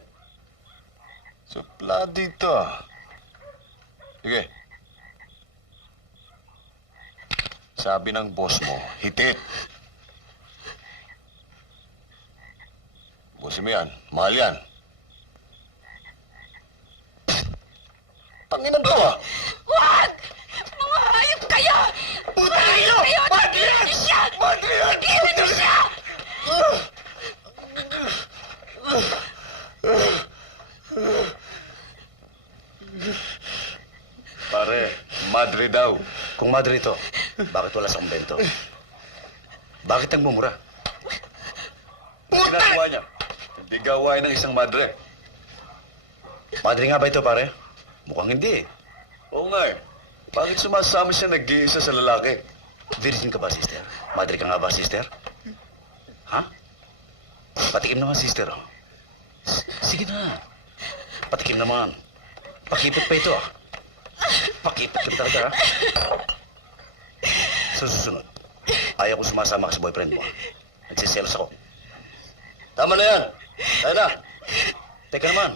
Supla dito. Sige. Sabi ng boss mo, hitit. Bossin mo yan. Mahal yan. Tanginan to ah. Wag! Mga hayop kayo! Mga hayop kayo! Tigilan niyo siya! Tigilan niyo siya! Pare, madre daw. Kung madre ito, bakit wala sa kumbento? Bakit nagmumura? Ginagawa niya. Hindi gawain ng isang madre. Madre nga ba ito, pare? Mukhang hindi eh. Oo nga eh. Bakit sumasama siya nag-iisa sa lalaki? Virgin ka ba, sister? Madre ka nga ba, sister? Ha? Patikim naman, sister. Oh. Sige na. Patikim naman. Pakipot pa ito, ah. Pakipot ka talaga, ha? Sa susunod, ayaw ko sumasama ka sa boyfriend mo. Nagsiselos ako. Tama na yan. Tayo na. Teka naman.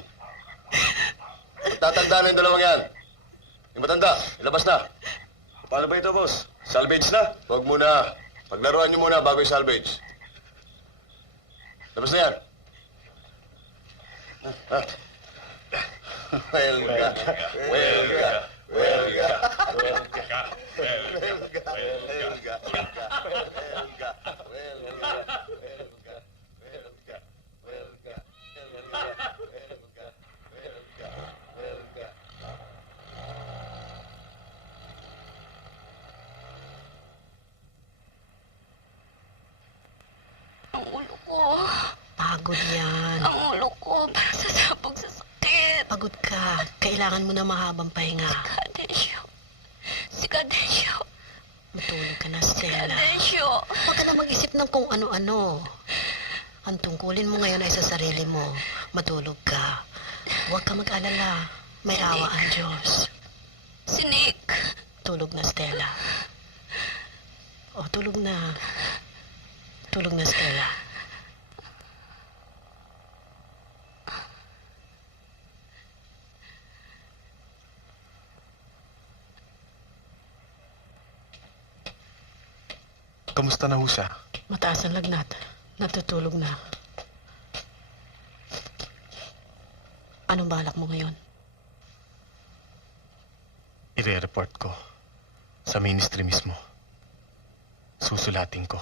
Tatanda na yung dalawang yan. Yung matanda, ilabas na. Paano ba ito, boss? Salvage na? Huwag muna. Paglaruan niyo muna bago yung salvage. Labas na yan. Ha? Welga. Welga. Welga. Welga. Welga. Welga. Ang ulo ko. Pagod yan. Ang ulo ko. Parang sasabog sa sakit. Pagod ka. Kailangan mo na mahabang pahinga. Kadensyo. Si Kadensyo. Matulog ka na, Stella. Kadensyo. Huwag ka na mag-isip ng kung ano-ano. Ang tungkulin mo ngayon ay sa sarili mo. Matulog ka. Huwag ka mag-alala. May awa ang Diyos. Si Nick. Tulog na, Stella. O, tulog na. Tulog na, Stella. Kamusta na ho siya? Mataas ang lagnat. Natutulog na. Anong balak mo ngayon? Ire-report ko. Sa ministry mismo. Susulatin ko.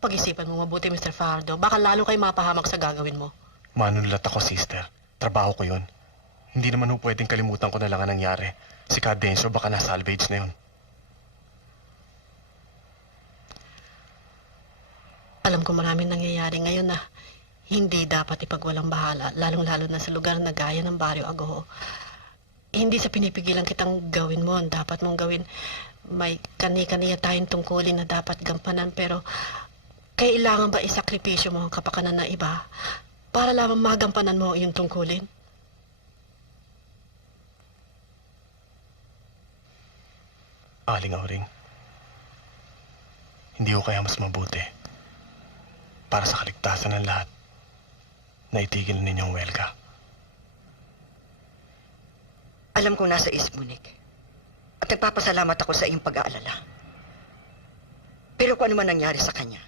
Pag-isipan mo mabuti, Mr. Fajardo. Baka lalo kayo mapahamak sa gagawin mo. Manunulat ako, sister. Trabaho ko yon. Hindi naman ho pwedeng kalimutan ko na lang ang nangyari. Si Cadencio baka na-salvage na yon. Alam ko maraming nangyayari ngayon na hindi dapat ipagwalang bahala, lalong-lalo na sa lugar na gaya ng Barrio Agoho. Hindi sa pinipigilan kitang gawin mo, ang dapat mong gawin. May kani-kaniya tayong tungkulin na dapat gampanan, pero kailangan ba isakripisyo mo ang kapakanan ng iba para lamang magampanan mo yung tungkulin? Aling Auring, hindi ko kaya mas mabuti para sa kaligtasan ng lahat na itigil ninyong welga. Alam kong nasa isip mo, Nick. At nagpapasalamat ako sa iyong pag-aalala. Pero kung ano man nangyari sa kanya,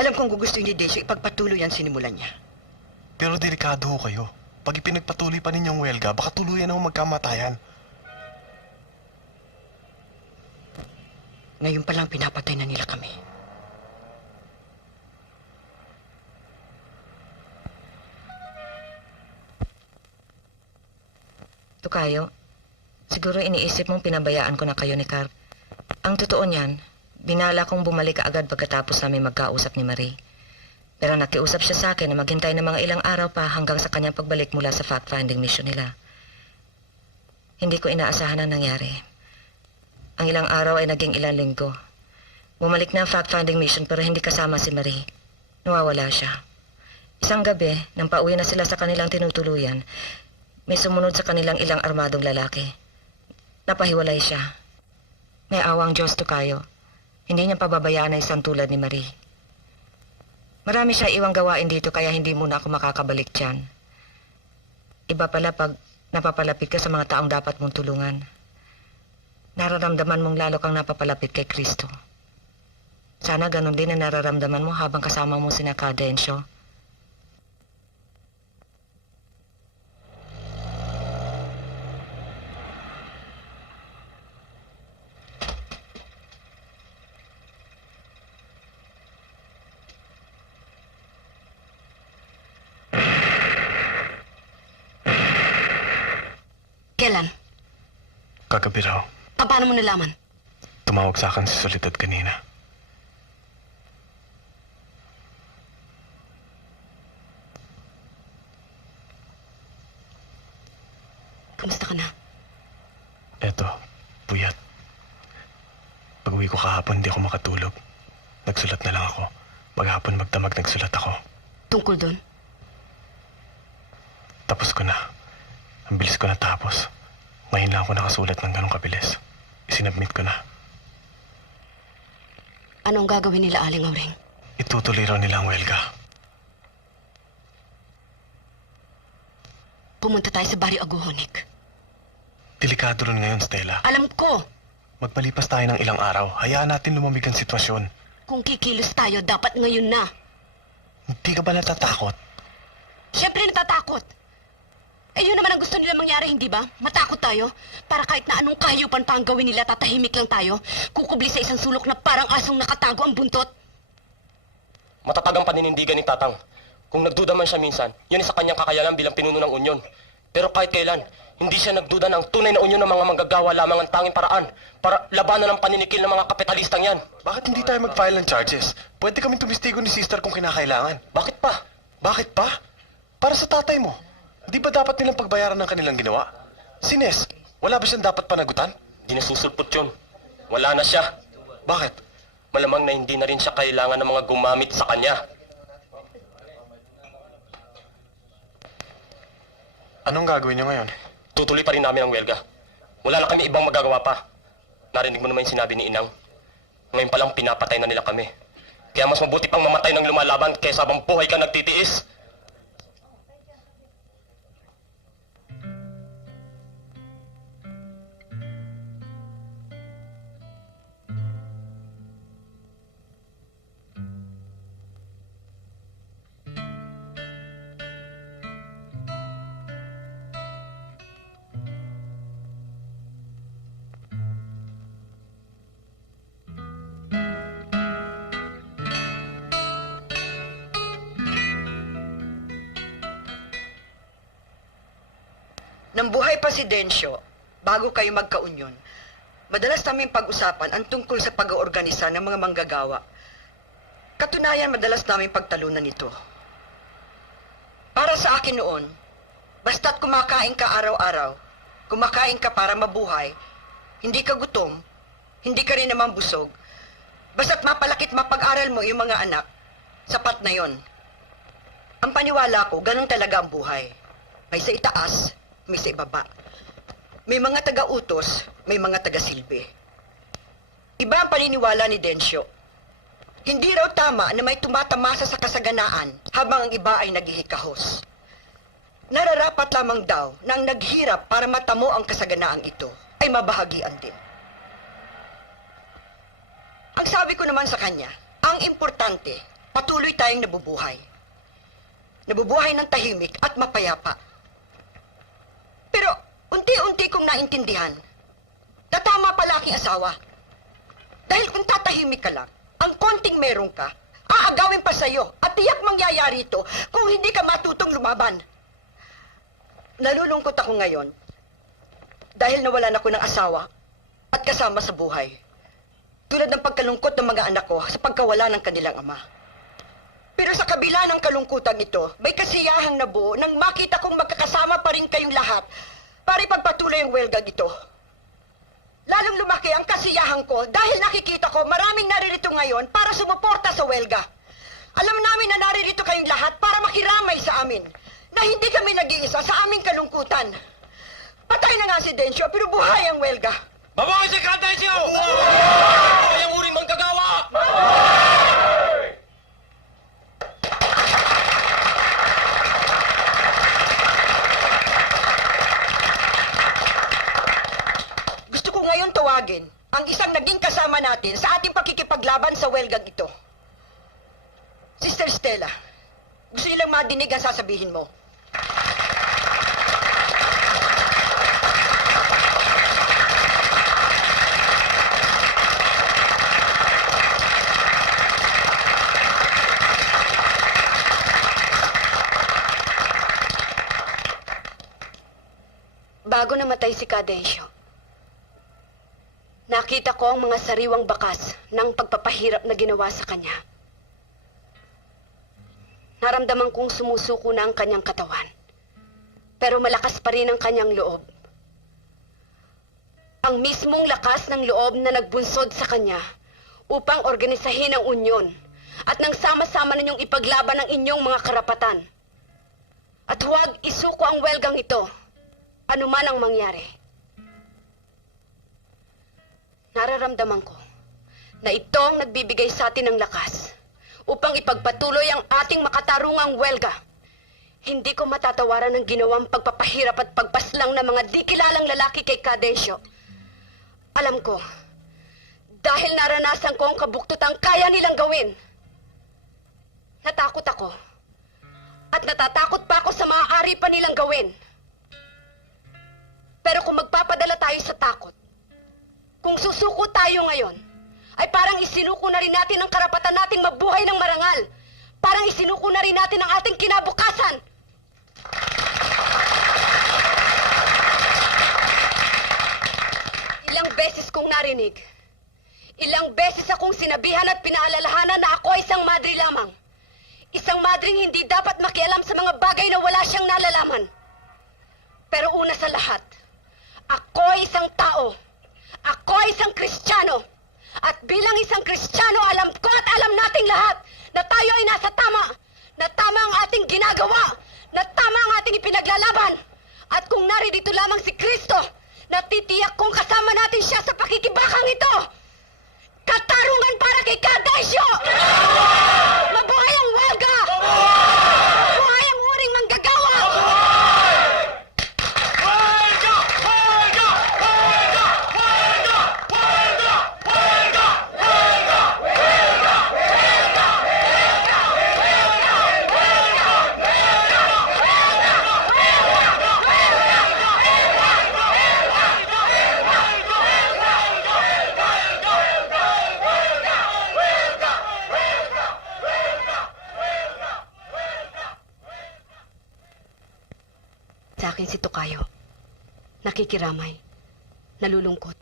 alam kong gugustuhin ni Decio ipagpatuloy ang sinimulan niya. Pero delikado ho kayo. Pag ipinagpatuloy pa ninyong welga, baka tuluyan akong magkamatayan. Ngayon pa lang pinapatay na nila kami. Tukayo, Siguro iniisip mong pinabayaan ko na kayo ni Carp. Ang totoo niyan, binala kong bumalik agad pagkatapos namin magkausap ni Marie. Pero nakiusap siya sa akin na maghintay ng mga ilang araw pa hanggang sa kanyang pagbalik mula sa fact-finding mission nila. Hindi ko inaasahan ang nangyari. Ang ilang araw ay naging ilang linggo. Bumalik na ang fact-finding mission pero hindi kasama si Marie. Nawawala siya. Isang gabi, nang pauwi na sila sa kanilang tinutuluyan, may sumunod sa kanilang ilang armadong lalaki. Napahiwalay siya. May awang Diyos Tukayo. Hindi niya pababayaan ang isang tulad ni Marie. Marami siya iwang gawain dito kaya hindi muna ako makakabalik dyan. Iba pala pag napapalapit ka sa mga taong dapat mong tulungan. Nararamdaman mong lalo kang napapalapit kay Kristo. Sana ganun din na nararamdaman mo habang kasama mo sina Cadensio. Kailan? Kagabi raw. Paano mo nalaman? Tumawag sa akin si Soledad kanina. Kamusta ka na? Eto, puyat. Pag-uwi ko kahapon, hindi ako makatulog. Nagsulat na lang ako. Maghapon magdamag nagsulat ako. Tungkol doon? Tapos ko na. Ang bilis ko natapos. Ngayon lang ako nakasulat ng ganong kabilis. Isinabmit ko na. Anong gagawin nila, Aling Auring? Itutuloy raw nila ang welga. Pumunta tayo sa Barrio Aguho, Nick. Delikado rin ngayon, Stella. Alam ko! Magpalipas tayo ng ilang araw. Hayaan natin lumamig ang sitwasyon. Kung kikilos tayo, dapat ngayon na. Hindi ka ba natatakot? Siyempre natatakot. Eh, yun naman ang gusto nila mangyari, hindi ba? Matakot tayo. Para kahit na anong kahayupan pa ang gawin nila, tatahimik lang tayo. Kukubli sa isang sulok na parang asong nakatago ang buntot. Matatag ang paninindigan ni Tatang. Kung nagduda man siya minsan, yun sa kanyang kakayanan bilang pinuno ng unyon. Pero kahit kailan, hindi siya nagduda na ang tunay na unyon ng mga manggagawa lamang ang tanging paraan para labanan ang paninikil ng mga kapitalistang yan. Bakit hindi tayo mag-file ng charges? Pwede kami tumistigo ni sister kung kinakailangan. Bakit pa? Bakit pa? Para sa tatay mo. Di ba dapat nilang pagbayaran ng kanilang ginawa? Si Nes, wala ba siyang dapat panagutan? Di nasusulpot yun. Wala na siya. Bakit? Malamang na hindi na rin siya kailangan ng mga gumamit sa kanya. Anong gagawin niyo ngayon? Tutuloy pa rin namin ang welga. Wala na kami ibang magagawa pa. Narinig mo naman yung sinabi ni Inang. Ngayon palang pinapatay na nila kami. Kaya mas mabuti pang mamatay ng lumalaban kaysa habang buhay ka nagtitiis. Nang buhay pa si Densyo, bago kayo magkaunyon, madalas namin pag-usapan ang tungkol sa pag-oorganisa ng mga manggagawa. Katunayan, madalas namin pagtalunan ito. Para sa akin noon, basta't kumakain ka araw-araw, kumakain ka para mabuhay, hindi ka gutom, hindi ka rin naman busog, basta't mapalakit mapag-aral mo yung mga anak, sapat na yon. Ang paniwala ko, ganun talaga ang buhay. May sa itaas, may sa ibaba. May mga taga-utos, may mga taga-silbi. Iba ang paniniwala ni Densyo. Hindi raw tama na may tumatamasa sa kasaganaan habang ang iba ay naghihikahos. Nararapat lamang daw na ang naghirap para matamo ang kasaganaang ito ay mabahagian din. Ang sabi ko naman sa kanya, ang importante, patuloy tayong nabubuhay. Nabubuhay ng tahimik at mapayapa. Pero unti-unti kong naintindihan na tama pala aking asawa. Dahil kung tatahimik ka lang, ang konting meron ka, aagawin pa sa'yo at tiyak mangyayari ito kung hindi ka matutong lumaban. Nalulungkot ako ngayon dahil nawalan ako ng asawa at kasama sa buhay. Tulad ng pagkalungkot ng mga anak ko sa pagkawala ng kanilang ama. Pero sa kabila ng kalungkutan ito, may kasiyahang nabuo nang makita kong magkakasama pa rin kayong lahat para ipagpatuloy ang welgang ito. Lalong lumaki ang kasiyahan ko dahil nakikita ko maraming naririto ngayon para sumuporta sa welga. Alam namin na naririto kayong lahat para makiramay sa amin, na hindi kami nag-iisa sa aming kalungkutan. Patay na nga si Densyo, pero buhay ang welga. Mabuhay si Kadensyo! Ay ang uring manggagawa! Gusto ko ngayon tawagin ang isang naging kasama natin sa ating pakikipaglaban sa welgang ito. Sister Stella, gusto nilang madinig ang sasabihin mo. Bago namatay si Kadensyo, nakita ko ang mga sariwang bakas ng pagpapahirap na ginawa sa kanya. Naramdaman kong sumusuko na ang kanyang katawan, pero malakas pa rin ang kanyang loob. Ang mismong lakas ng loob na nagbunsod sa kanya upang organisahin ang unyon at nang sama-sama ninyong ipaglaban ang inyong mga karapatan. At huwag isuko ang welgang ito, anuman ang mangyari. Nararamdaman ko na ito ang nagbibigay sa atin ng lakas upang ipagpatuloy ang ating makatarungang welga. Hindi ko matatawaran ang ginawang pagpapahirap at pagpaslang ng mga di kilalang lalaki kay Kadensyo. Alam ko, dahil naranasan ko ang kabuktutang kaya nilang gawin. Natakot ako. At natatakot pa ako sa maaari pa nilang gawin. Pero kung magpapadala tayo sa takot, kung susuko tayo ngayon, ay parang isinuko na rin natin ang karapatan nating mabuhay ng marangal. Parang isinuko na rin natin ang ating kinabukasan. Ilang beses kong narinig, ilang beses akong sinabihan at pinaalalahanan na ako ay isang madre lamang. Isang madring hindi dapat makialam sa mga bagay na wala siyang nalalaman. Pero una sa lahat, ako ay isang tao. Ako ay isang Kristiyano. At bilang isang Kristiyano, alam ko at alam nating lahat na tayo ay nasa tama. Na tama ang ating ginagawa. Na tama ang ating ipinaglalaban. At kung naririto lamang si Kristo, natitiyak kong kasama natin siya sa pakikibakang ito. Katarungan para kay Kadensyo! Mabuhay ang welga! Mabuhay ang uring manggagawa! Welga! Welga! Welga! Welga! Welga! Welga! Welga! Welga! Welga! Sa akin si Tokayo, nakikiramay, nalulungkot,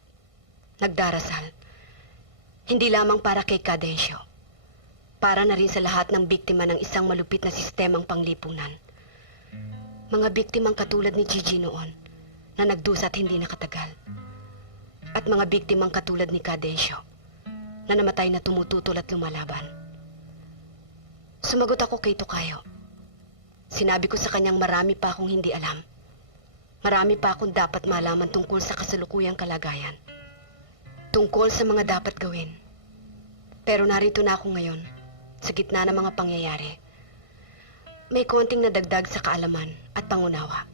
nagdarasal. Hindi lamang para kay Kadensyo, para na rin sa lahat ng biktima ng isang malupit na sistemang panglipunan. Mga biktimang katulad ni Gigi noon, na nagdusa at hindi nakatagal. At mga biktimang katulad ni Kadensyo, na namatay na tumututol at lumalaban. Sumagot ako kay Tokayo. Sinabi ko sa kanyang marami pa akong hindi alam. Marami pa akong dapat malaman tungkol sa kasalukuyang kalagayan. Tungkol sa mga dapat gawin. Pero narito na ako ngayon, sa gitna ng mga pangyayari. May konting nadagdag sa kaalaman at pangunawa.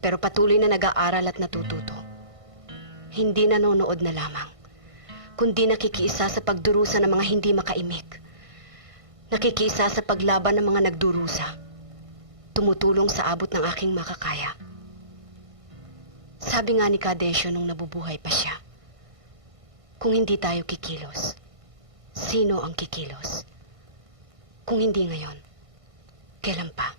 Pero patuloy na nag-aaral at natututo. Hindi nanonood na lamang, kundi nakikiisa sa pagdurusa ng mga hindi makaimik. Nakikiisa sa paglaban ng mga nagdurusa. Tumutulong sa abot ng aking makakaya. Sabi nga ni Kadensyo nung nabubuhay pa siya, kung hindi tayo kikilos, sino ang kikilos? Kung hindi ngayon, kailan pa?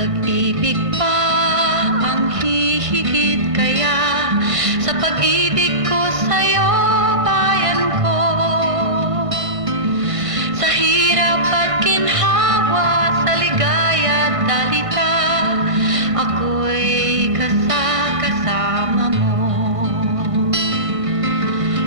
pag-ibig pa ang hihigit kaya sa pag-ibig ko sa'yo, bayan ko. Sa hirap at ginhawa, sa ligaya at dalita, ako'y kasama mo.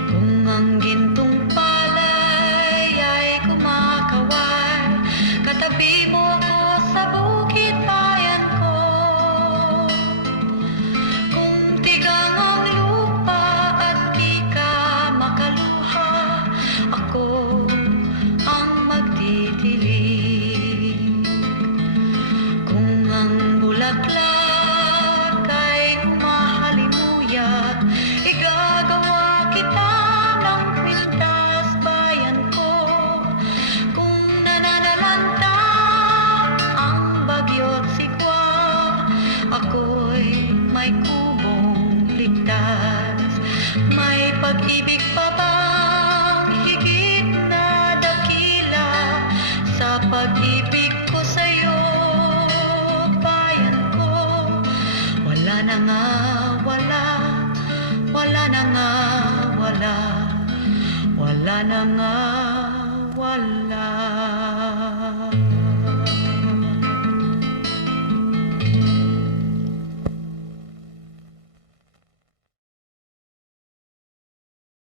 Kung ang gintong palay ay kumakaway, katabi mo ako sa bukid, bayan ko. Kung tigang ang lupa at di ka makaluha, ako ang magdidilig. Kung ang bulaklak ay humahalimuyat, igagawa kita ng kwintas, bayan ko. Kung nananalanta ang bagyo't sigwa, ako'y may kubong ligtas. May pag-ibig pa bang higit na dakila sa pag-ibig ko sa'yo, bayan ko? Wala na nga, wala na nga, wala na nga.